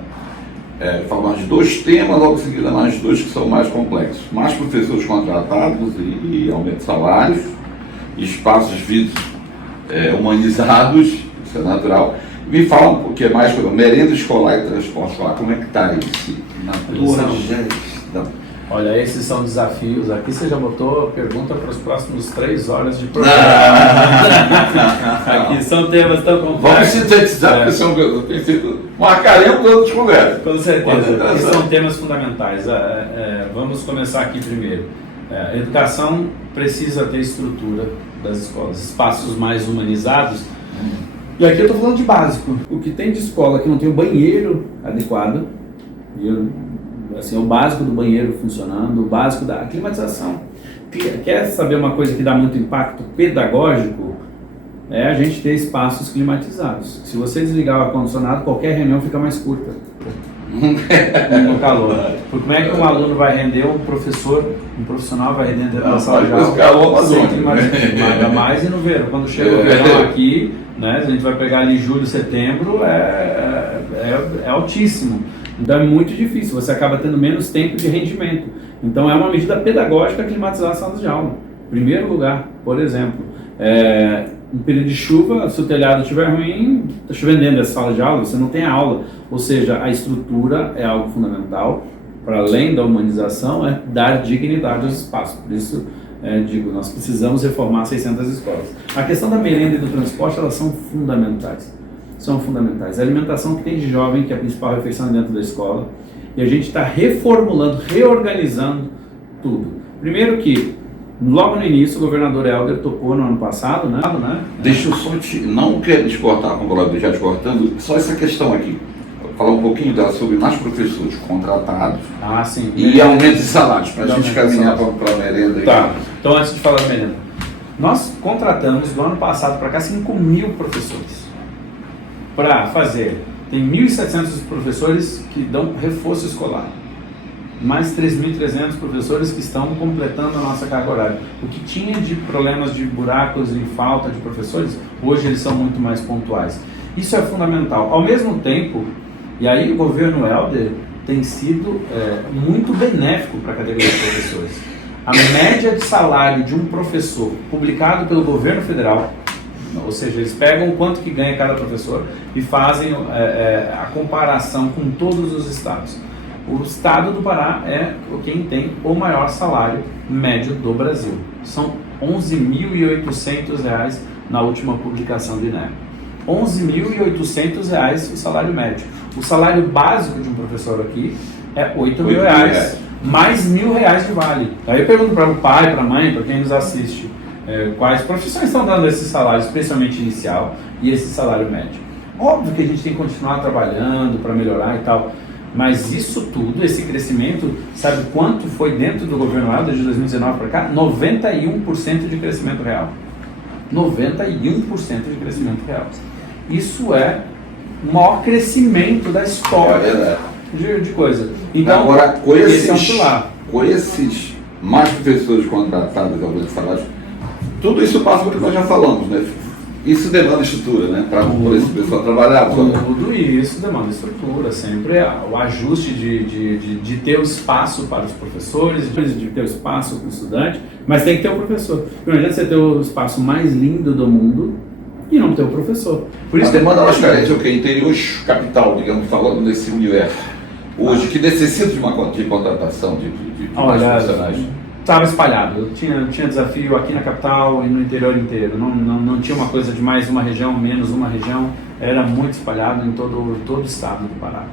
falamos de 2 temas, logo em seguida mais 2 que são mais complexos. Mais professores contratados e aumento de salários, espaços físicos humanizados, isso é natural. Me fala um pouquinho mais sobre merenda escolar e transporte escolar, como é que está isso na tua gestão? Olha, esses são desafios. Aqui você já botou pergunta para os próximos 3 horas de programa. Aqui são temas tão complexos. Vamos sintetizar, porque marcaremos outras conversas. Com certeza, aqui são temas fundamentais. Vamos começar aqui primeiro. A educação precisa ter estrutura das escolas, espaços mais humanizados. E aqui eu estou falando de básico. O que tem de escola que não tem o banheiro adequado, assim, o básico do banheiro funcionando, o básico da climatização. Quer saber uma coisa que dá muito impacto pedagógico? É a gente ter espaços climatizados. Se você desligar o ar-condicionado, qualquer reunião fica mais curta no calor. Porque como é que um aluno vai render, um profissional vai render dentro da sala de aula sem climatização? Ainda mais e no verão. Quando chega o verão aqui, né, a gente vai pegar ali julho, setembro, é altíssimo. Então é muito difícil, você acaba tendo menos tempo de rendimento. Então é uma medida pedagógica climatizar as salas de aula. Primeiro lugar, por exemplo, no período de chuva, se o telhado estiver ruim, está chovendo dentro dessa sala de aula, você não tem aula. Ou seja, a estrutura é algo fundamental, para além da humanização, é dar dignidade aos espaços. Por isso, digo, nós precisamos reformar 600 escolas. A questão da merenda e do transporte, elas são fundamentais. São fundamentais. A alimentação que tem de jovem, que é a principal refeição dentro da escola, e a gente está reformulando, reorganizando tudo. Primeiro que, logo no início, o governador Helder topou no ano passado, né? Deixa eu só não quero te cortar, como eu já te cortando, só essa questão aqui. Falar um pouquinho sobre mais professores contratados sim, e aumento de salários, para a gente caminhar para a merenda. Tá, então antes de falar da merenda, nós contratamos do ano passado para cá 5.000 professores para fazer. Tem 1.700 professores que dão reforço escolar, mais 3.300 professores que estão completando a nossa carga horária. O que tinha de problemas de buracos e falta de professores, hoje eles são muito mais pontuais. Isso é fundamental. Ao mesmo tempo, e aí o governo Helder tem sido muito benéfico para a categoria de professores. A média de salário de um professor publicado pelo governo federal, ou seja, eles pegam o quanto que ganha cada professor e fazem a comparação com todos os estados. O estado do Pará é quem tem o maior salário médio do Brasil. São R$ 11.800 na última publicação do INEP. R$ 11.800 o salário médio. O salário básico de um professor aqui é R$ 8.000, mais R$ 1.000 de vale. Aí eu pergunto para o pai, para a mãe, para quem nos assiste, quais profissões estão dando esse salário, especialmente inicial, e esse salário médio. Óbvio que a gente tem que continuar trabalhando para melhorar e tal, mas isso tudo, esse crescimento, sabe quanto foi dentro do governo Helder de 2019 para cá? 91% de crescimento real. 91% de crescimento real. Isso é o maior crescimento da história de coisa. Então, agora, esse é um pilar. Com esses mais professores contratados ao de salário, tudo isso passa pelo que nós já falamos, né? Isso demanda estrutura, né? Para esse pessoal trabalhar. Tudo isso demanda estrutura, sempre o ajuste de ter o espaço para os professores, de ter o espaço para o estudante, mas tem que ter um professor. Não adianta você ter o espaço mais lindo do mundo e não ter o professor. Por isso a demanda mais carente é o que? Interior capital, digamos, falando nesse universo. Hoje, que necessita de uma contratação de mais profissionais. Estava espalhado, tinha desafio aqui na capital e no interior inteiro, não tinha uma coisa de mais uma região, menos uma região, era muito espalhado em todo o estado do Pará.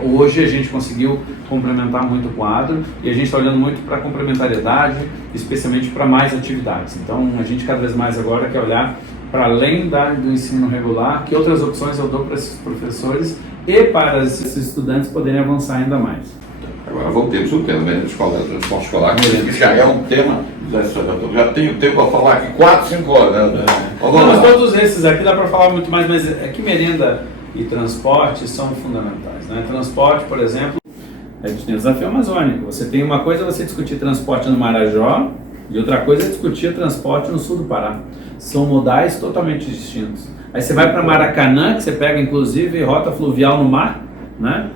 Hoje a gente conseguiu complementar muito o quadro e a gente está olhando muito para a complementariedade, especialmente para mais atividades. Então a gente cada vez mais agora quer olhar para além do ensino regular, que outras opções eu dou para esses professores e para esses estudantes poderem avançar ainda mais. Agora voltemos ao tema, merenda escolar, transporte escolar, que já é um tema, já tenho tempo para falar aqui 4, 5 horas, né? Mas todos esses aqui dá para falar muito mais, mas é que merenda e transporte são fundamentais, né? Transporte, por exemplo, a gente tem o desafio amazônico. Você tem uma coisa, você discutir transporte no Marajó, e outra coisa é discutir transporte no sul do Pará. São modais totalmente distintos. Aí você vai para Maracanã, que você pega inclusive rota fluvial no mar, né?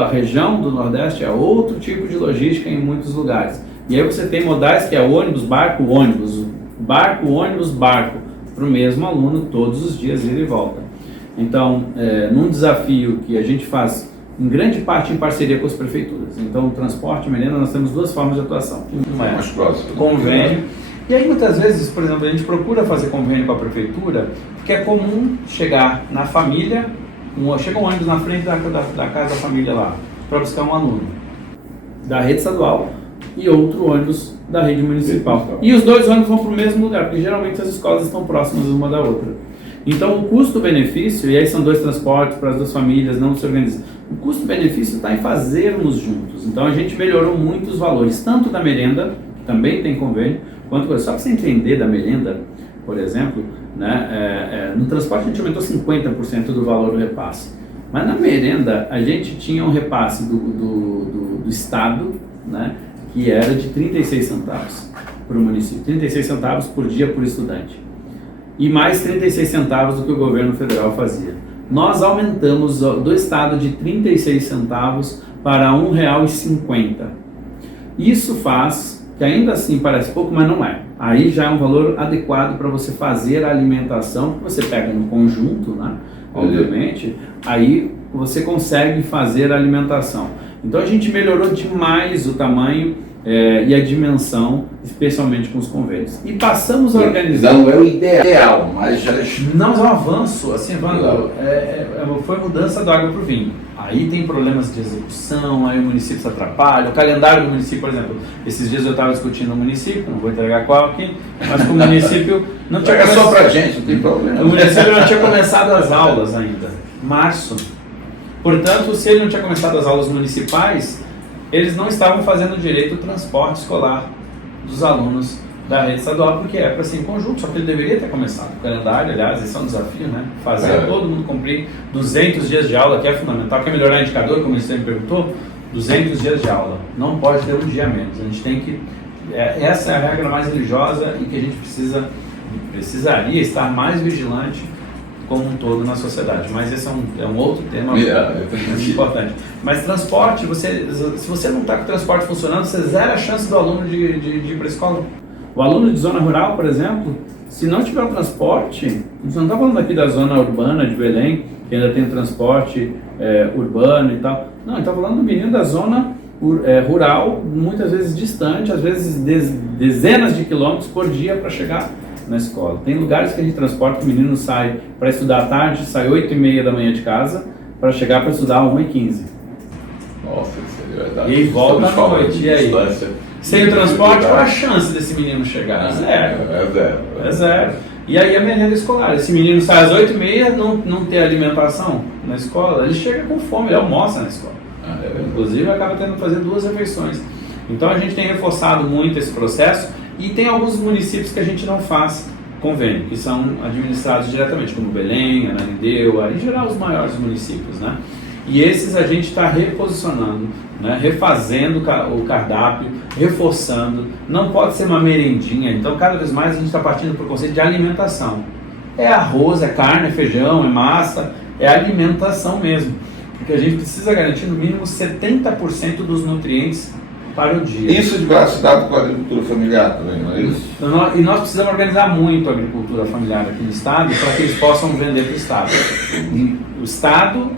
A região do Nordeste é outro tipo de logística em muitos lugares. E aí você tem modais que é ônibus, barco, ônibus, barco, para o mesmo aluno todos os dias ir e volta. Então, num desafio que a gente faz em grande parte em parceria com as prefeituras. Então, o transporte, merenda, nós temos duas formas de atuação. Uma é convênio. E aí, muitas vezes, por exemplo, a gente procura fazer convênio com a prefeitura, porque é comum chegar na família, chega um ônibus na frente da casa da família lá, para buscar um aluno da rede estadual e outro ônibus da rede municipal. E os dois ônibus vão para o mesmo lugar, porque geralmente as escolas estão próximas uma da outra. Então, o custo-benefício, e aí são dois transportes para as duas famílias, não se organizam. O custo-benefício está em fazermos juntos. Então, a gente melhorou muito os valores, tanto da merenda, que também tem convênio, quanto só para você entender da merenda, por exemplo, né, no transporte a gente aumentou 50% do valor do repasse. Mas na merenda, a gente tinha um repasse do Estado, né, que era de 36 centavos para o município, 36 centavos por dia por estudante. E mais 36 centavos do que o governo federal fazia. Nós aumentamos do Estado de 36 centavos para R$ 1,50. Isso faz, que ainda assim parece pouco, mas não é. Aí já é um valor adequado para você fazer a alimentação, que você pega no conjunto, né? Obviamente, aí você consegue fazer a alimentação. Então a gente melhorou demais o tamanho e a dimensão, especialmente com os convênios. E passamos a organizar... Não é o ideal, mas já... Não, é um avanço, assim, foi mudança da água para o vinho. Aí tem problemas de execução, aí o município se atrapalha, o calendário do município, por exemplo, esses dias eu estava discutindo no município, não vou entregar qual aqui, mas o município não tinha só pra gente, não tem problema. O município não tinha começado as aulas ainda, março. Portanto, se ele não tinha começado as aulas municipais, eles não estavam fazendo direito ao transporte escolar dos alunos da rede estadual, porque é para ser em conjunto, só que ele deveria ter começado. O calendário, aliás, esse é um desafio, né? Fazer todo mundo cumprir 200 dias de aula, que é fundamental, quer melhorar o indicador, como você me perguntou, 200 dias de aula. Não pode ter um dia a menos. A gente tem que... essa é a regra mais religiosa e que a gente precisaria estar mais vigilante como um todo na sociedade, mas esse é um outro tema muito importante. Mas transporte, se você não está com o transporte funcionando, você zera a chance do aluno de ir para a escola. O aluno de zona rural, por exemplo, se não tiver o transporte, a gente não está falando aqui da zona urbana de Belém, que ainda tem o transporte urbano e tal, não, a gente está falando do menino da zona rural, muitas vezes distante, às vezes dezenas de quilômetros por dia para chegar na escola. Tem lugares que a gente transporta, que o menino sai para estudar à tarde, sai 8h30 da manhã de casa, para chegar para estudar às 1h15. Nossa, isso é verdade. E volta à noite, e aí? Sem o transporte, qual a chance desse menino chegar? É zero. E aí a merenda escolar, esse menino sai às 8h30, não ter alimentação na escola, ele chega com fome, ele almoça na escola. Inclusive acaba tendo que fazer 2 refeições. Então a gente tem reforçado muito esse processo. E tem alguns municípios que a gente não faz convênio, que são administrados diretamente, como Belém, Ananindeua, em geral os maiores municípios, né? E esses a gente está reposicionando, né? Refazendo o cardápio, reforçando. Não pode ser uma merendinha. Então, cada vez mais a gente está partindo para o conceito de alimentação. É arroz, é carne, é feijão, é massa, é alimentação mesmo. Porque a gente precisa garantir no mínimo 70% dos nutrientes para o dia. Isso de braço dado com a agricultura familiar também, não é isso? E nós precisamos organizar muito a agricultura familiar aqui no Estado para que eles possam vender para o Estado. E o Estado,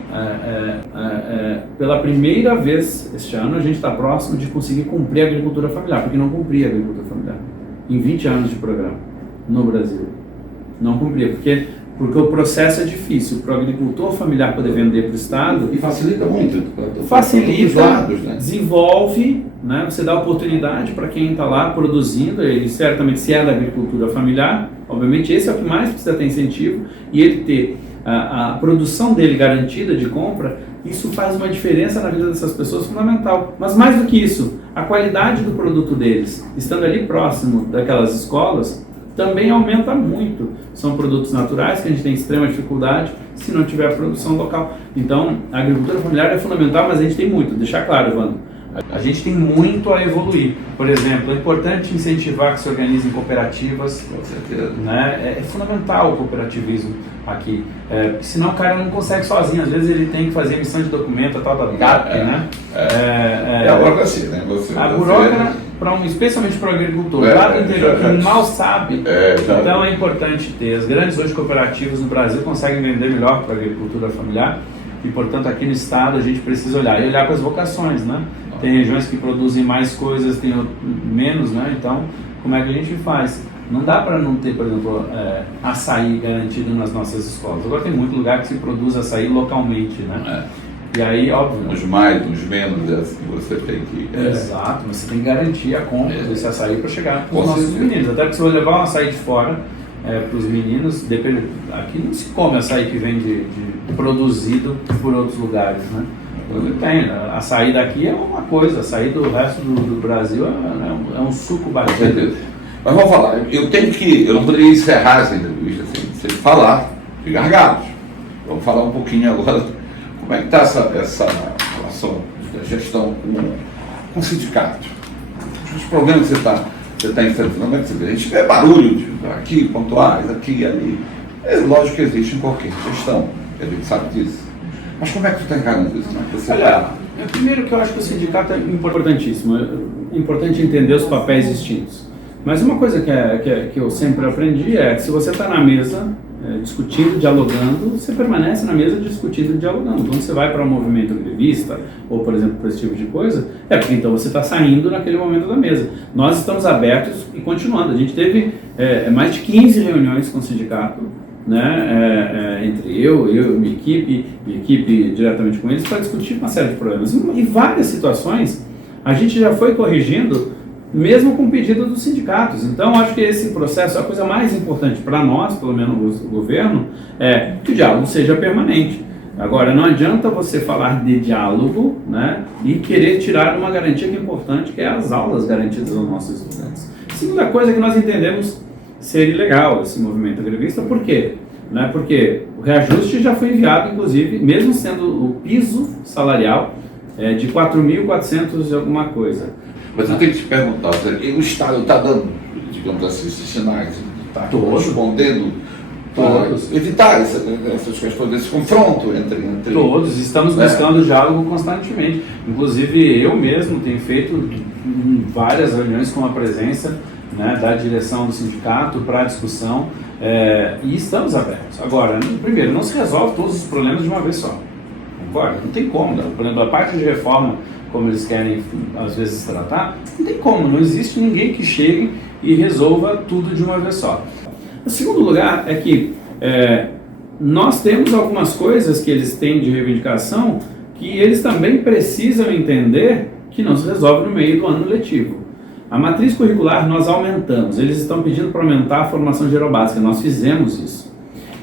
pela primeira vez este ano, a gente está próximo de conseguir cumprir a agricultura familiar, porque não cumpria a agricultura familiar em 20 anos de programa no Brasil. Não cumpria, porque o processo é difícil para o agricultor familiar poder vender para o Estado. E facilita muito. Facilita, lados, né? Desenvolve, né? Você dá oportunidade para quem está lá produzindo, ele certamente, se é da agricultura familiar, obviamente esse é o que mais precisa ter incentivo, e ele ter a produção dele garantida de compra, isso faz uma diferença na vida dessas pessoas fundamental. Mas mais do que isso, a qualidade do produto deles, estando ali próximo daquelas escolas, também aumenta muito. São produtos naturais que a gente tem extrema dificuldade se não tiver produção local. Então, a agricultura familiar é fundamental, mas a gente tem muito. Deixar claro, Evandro, a gente tem muito a evoluir. Por exemplo, é importante incentivar que se organizem cooperativas. Com certeza. Né? É fundamental o cooperativismo aqui. Senão o cara não consegue sozinho. Às vezes ele tem que fazer emissão de documento, a tal da GAP, né? É a burocracia, né? A burocracia, especialmente para o agricultor, lá do interior, que mal sabe. Então é importante ter. As grandes hoje cooperativas no Brasil conseguem vender melhor para a agricultura familiar e, portanto, aqui no estado a gente precisa olhar. E olhar para as vocações, né? Tem regiões que produzem mais coisas, tem menos, né? Então, como é que a gente faz? Não dá para não ter, por exemplo, açaí garantido nas nossas escolas. Agora tem muito lugar que se produz açaí localmente, né? E aí, óbvio... Uns mais, uns menos, é assim que você tem que... Exato, mas você tem que garantir a compra desse açaí para chegar para os nossos meninos. Até porque se você levar um açaí de fora para os meninos, depende, aqui não se come açaí que vem de produzido por outros lugares, né? Tem, açaí daqui é uma coisa, açaí do resto do Brasil é um suco batido. Mas vamos falar, eu não poderia encerrar essa entrevista sem falar de gargalos. Vamos falar um pouquinho agora como é que está essa relação da gestão com o sindicato. Os problemas que você está enfrentando, como é que você vê? A gente vê barulho aqui, pontuais, aqui e ali. É lógico que existe em qualquer gestão, a gente sabe disso. Mas como é que você está encarando isso? Olha, primeiro que eu acho que o sindicato é importantíssimo, é importante entender os papéis distintos. Mas uma coisa que eu sempre aprendi é que se você está na mesa discutindo, dialogando, você permanece na mesa discutindo e dialogando. Quando você vai para um movimento grevista, ou por exemplo para esse tipo de coisa, é porque então você está saindo naquele momento da mesa. Nós estamos abertos e continuando. A gente teve mais de 15 reuniões com o sindicato, né, entre eu e minha equipe diretamente com eles, para discutir uma série de problemas. E várias situações a gente já foi corrigindo, mesmo com pedido dos sindicatos. Então, acho que esse processo, a coisa mais importante para nós, pelo menos o governo, é que o diálogo seja permanente. Agora, não adianta você falar de diálogo, né, e querer tirar uma garantia que é importante, que é as aulas garantidas aos nossos estudantes. Segunda coisa que nós entendemos ser ilegal esse movimento grevista. Por quê? Né? Porque o reajuste já foi enviado, inclusive, mesmo sendo o piso salarial de 4.400 e alguma coisa. Mas eu tenho que te perguntar, o Estado está dando, digamos assim, esses sinais, está respondendo para evitar essas questões, desse confronto entre... Todos, estamos buscando diálogo constantemente. Inclusive, eu mesmo tenho feito várias reuniões com a presença, né, da direção do sindicato para discussão, e estamos abertos. Agora, primeiro, não se resolve todos os problemas de uma vez só. Concorda? Não tem como. Por exemplo, a parte de reforma, como eles querem às vezes tratar, não tem como. Não existe ninguém que chegue e resolva tudo de uma vez só. O segundo lugar é que nós temos algumas coisas que eles têm de reivindicação que eles também precisam entender que não se resolve no meio do ano letivo. A matriz curricular nós aumentamos, eles estão pedindo para aumentar a formação gerobásica, nós fizemos isso.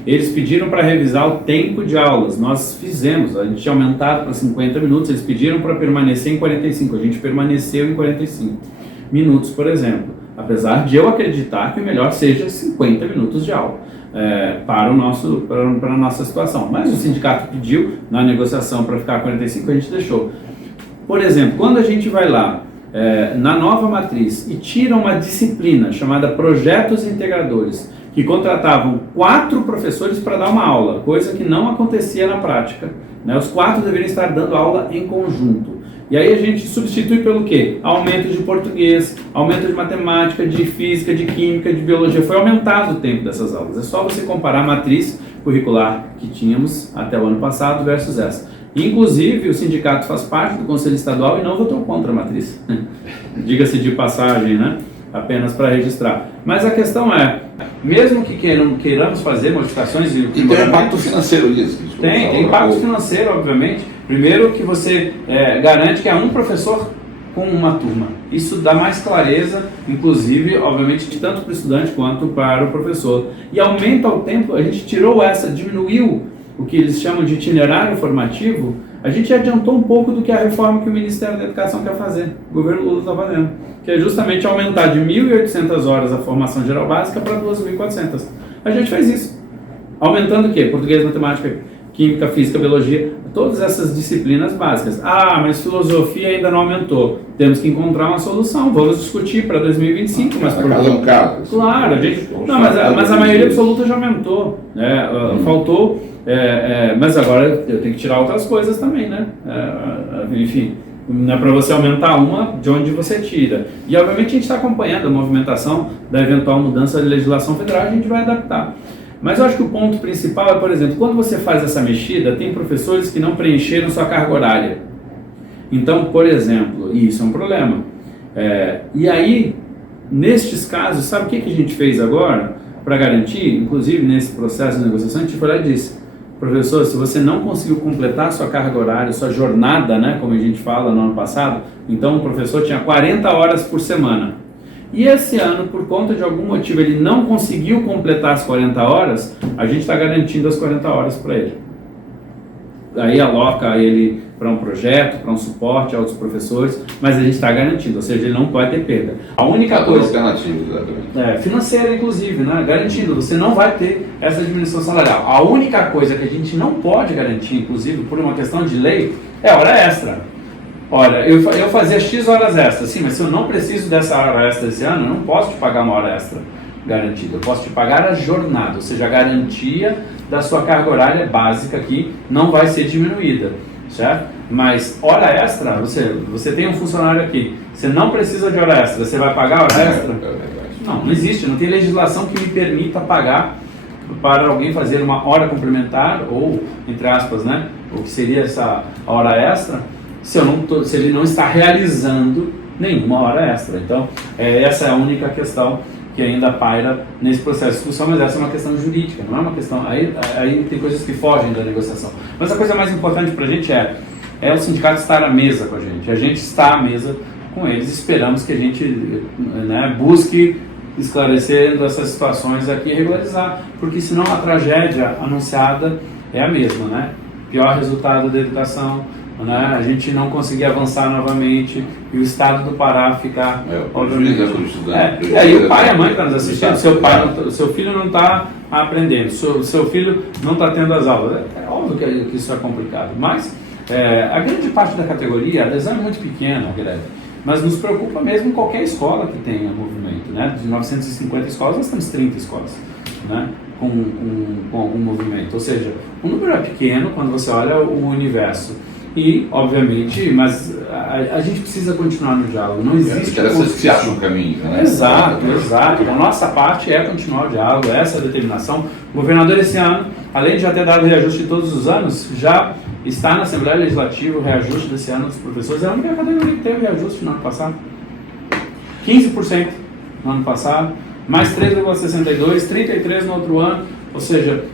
Eles pediram para revisar o tempo de aulas, nós fizemos, a gente tinha aumentado para 50 minutos, eles pediram para permanecer em 45, a gente permaneceu em 45 minutos, por exemplo. apesar de eu acreditar que o melhor seja 50 minutos de aula para a nossa situação. Mas o sindicato pediu na negociação para ficar 45, a gente deixou. Por exemplo, quando a gente vai lá na nova matriz e tira uma disciplina chamada Projetos Integradores, que contratavam 4 professores para dar uma aula, coisa que não acontecia na prática, né? Os 4 deveriam estar dando aula em conjunto. E aí a gente substitui pelo quê? Aumento de português, aumento de matemática, de física, de química, de biologia. Foi aumentado o tempo dessas aulas. É só você comparar a matriz curricular que tínhamos até o ano passado versus essa. Inclusive, o sindicato faz parte do Conselho Estadual e não votou contra a matriz. Diga-se de passagem, né? Apenas para registrar. Mas a questão é, mesmo que queiramos fazer modificações... E tem impacto financeiro nisso. Tem impacto financeiro, obviamente. Primeiro que você garante que é um professor com uma turma. Isso dá mais clareza, inclusive, obviamente, tanto para o estudante quanto para o professor. E aumenta o tempo, a gente diminuiu o que eles chamam de itinerário formativo, a gente adiantou um pouco do que a reforma que o Ministério da Educação quer fazer, o governo Lula está fazendo, que é justamente aumentar de 1.800 horas a formação geral básica para 2.400. A gente fez isso, aumentando o quê? Português, matemática, química, física, biologia, todas essas disciplinas básicas. Ah, mas filosofia ainda não aumentou. Temos que encontrar uma solução. Vamos discutir para 2025. Mas por caso. Claro, a gente. Não, mas a maioria absoluta já aumentou. Faltou. Mas agora eu tenho que tirar outras coisas também, né? Enfim. Não é para você aumentar uma, de onde você tira. E obviamente a gente está acompanhando a movimentação da eventual mudança de legislação federal, a gente vai adaptar. Mas eu acho que o ponto principal é, por exemplo, quando você faz essa mexida, tem professores que não preencheram sua carga horária. Então, por exemplo, isso é um problema. E aí, nestes casos, sabe o que a gente fez agora para garantir? Inclusive, nesse processo de negociação, a gente foi lá e disse: professor, se você não conseguiu completar sua carga horária, sua jornada, né, como a gente fala no ano passado, então o professor tinha 40 horas por semana. E esse ano, por conta de algum motivo, ele não conseguiu completar as 40 horas, a gente está garantindo as 40 horas para ele. Aí aloca ele para um projeto, para um suporte a outros professores, mas a gente está garantindo, ou seja, ele não pode ter perda. A única coisa... financeira, inclusive, né? Garantindo, você não vai ter essa diminuição salarial. A única coisa que a gente não pode garantir, inclusive, por uma questão de lei, é hora extra. Olha, eu fazia X horas extras, sim, mas se eu não preciso dessa hora extra esse ano, eu não posso te pagar uma hora extra garantida. Eu posso te pagar a jornada, ou seja, a garantia da sua carga horária básica aqui não vai ser diminuída, certo? Mas hora extra, você tem um funcionário aqui, você não precisa de hora extra, você vai pagar hora extra? Não existe, não tem legislação que me permita pagar para alguém fazer uma hora complementar, ou, entre aspas, né, o que seria essa hora extra, se ele não está realizando nenhuma hora extra. Então, essa é a única questão que ainda paira nesse processo de discussão, mas essa é uma questão jurídica, não é uma questão... Aí tem coisas que fogem da negociação. Mas a coisa mais importante para a gente é o sindicato estar à mesa com a gente está à mesa com eles, esperamos que a gente, né, busque esclarecendo essas situações aqui e regularizar, porque senão a tragédia anunciada é a mesma, né? Pior resultado da educação, né? A gente não conseguir avançar novamente e o estado do Pará ficar... E aí o pai e a mãe estão nos assistindo, seu filho não está aprendendo, seu filho não está tendo as aulas. É óbvio que isso é complicado, mas a grande parte da categoria, a adesão é muito pequena, Guilherme, mas nos preocupa mesmo qualquer escola que tenha movimento, né? De 950 escolas, nós temos 30 escolas, né? Com algum movimento, ou seja, o número é pequeno quando você olha o universo. E, obviamente, mas a gente precisa continuar no diálogo, não existe... Se acha um caminho, né? Exato. A nossa parte é continuar o diálogo, essa é a determinação. O governador esse ano, além de já ter dado reajuste todos os anos, já está na Assembleia Legislativa o reajuste desse ano dos professores. É a única categoria que teve reajuste no ano passado. 15% no ano passado, mais 3,62%, 33% no outro ano, ou seja,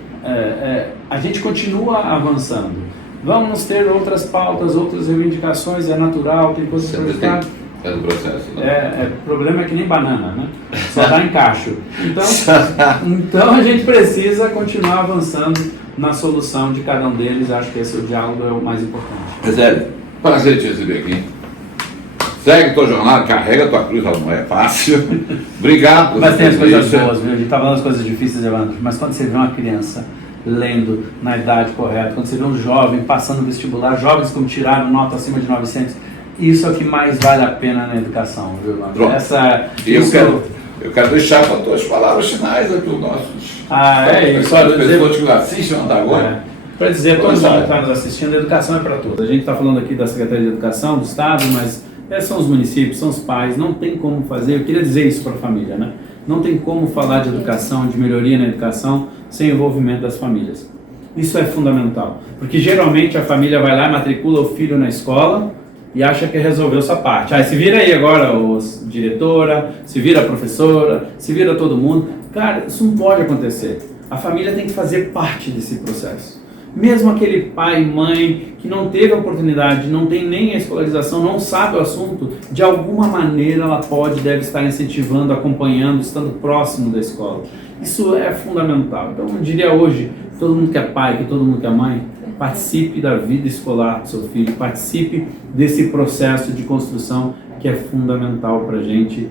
a gente continua avançando. Vamos ter outras pautas, outras reivindicações, é natural, tem coisas para ficar. É do processo, né? O problema é que nem banana, né? Só dá em cacho. Então a gente precisa continuar avançando na solução de cada um deles. Acho que esse diálogo é o mais importante. Zé, prazer te receber aqui. Segue tua jornada, carrega tua cruz, ela não é fácil. Obrigado por Mas tem as fazer coisas isso. boas, viu? A gente tá falando das coisas difíceis, Evandro, mas quando você vê uma criança lendo na idade correta, quando você vê um jovem passando no vestibular, jovens que tiraram nota acima de 900, isso é o que mais vale a pena na educação, viu, Evandro? Pronto. Eu quero deixar para tuas palavras finais aqui os nossos. Isso. As pessoas que assistem até agora. Para dizer, todo mundo que está nos assistindo, a educação é para todos. A gente está falando aqui da Secretaria de Educação, do Estado, mas são os municípios, são os pais, não tem como fazer, eu queria dizer isso para a família, né? Não tem como falar de educação, de melhoria na educação, sem envolvimento das famílias. Isso é fundamental, porque geralmente a família vai lá, matricula o filho na escola e acha que resolveu sua parte. Se vira aí agora a diretora, se vira a professora, se vira todo mundo. Cara, isso não pode acontecer. A família tem que fazer parte desse processo. Mesmo aquele pai e mãe que não teve a oportunidade, não tem nem a escolarização, não sabe o assunto, de alguma maneira ela deve estar incentivando, acompanhando, estando próximo da escola. Isso é fundamental. Então eu diria hoje, todo mundo que é pai, que todo mundo que é mãe, participe da vida escolar do seu filho, participe desse processo de construção que é fundamental para a gente.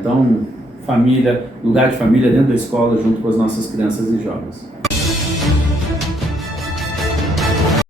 Então, família, lugar de família dentro da escola junto com as nossas crianças e jovens.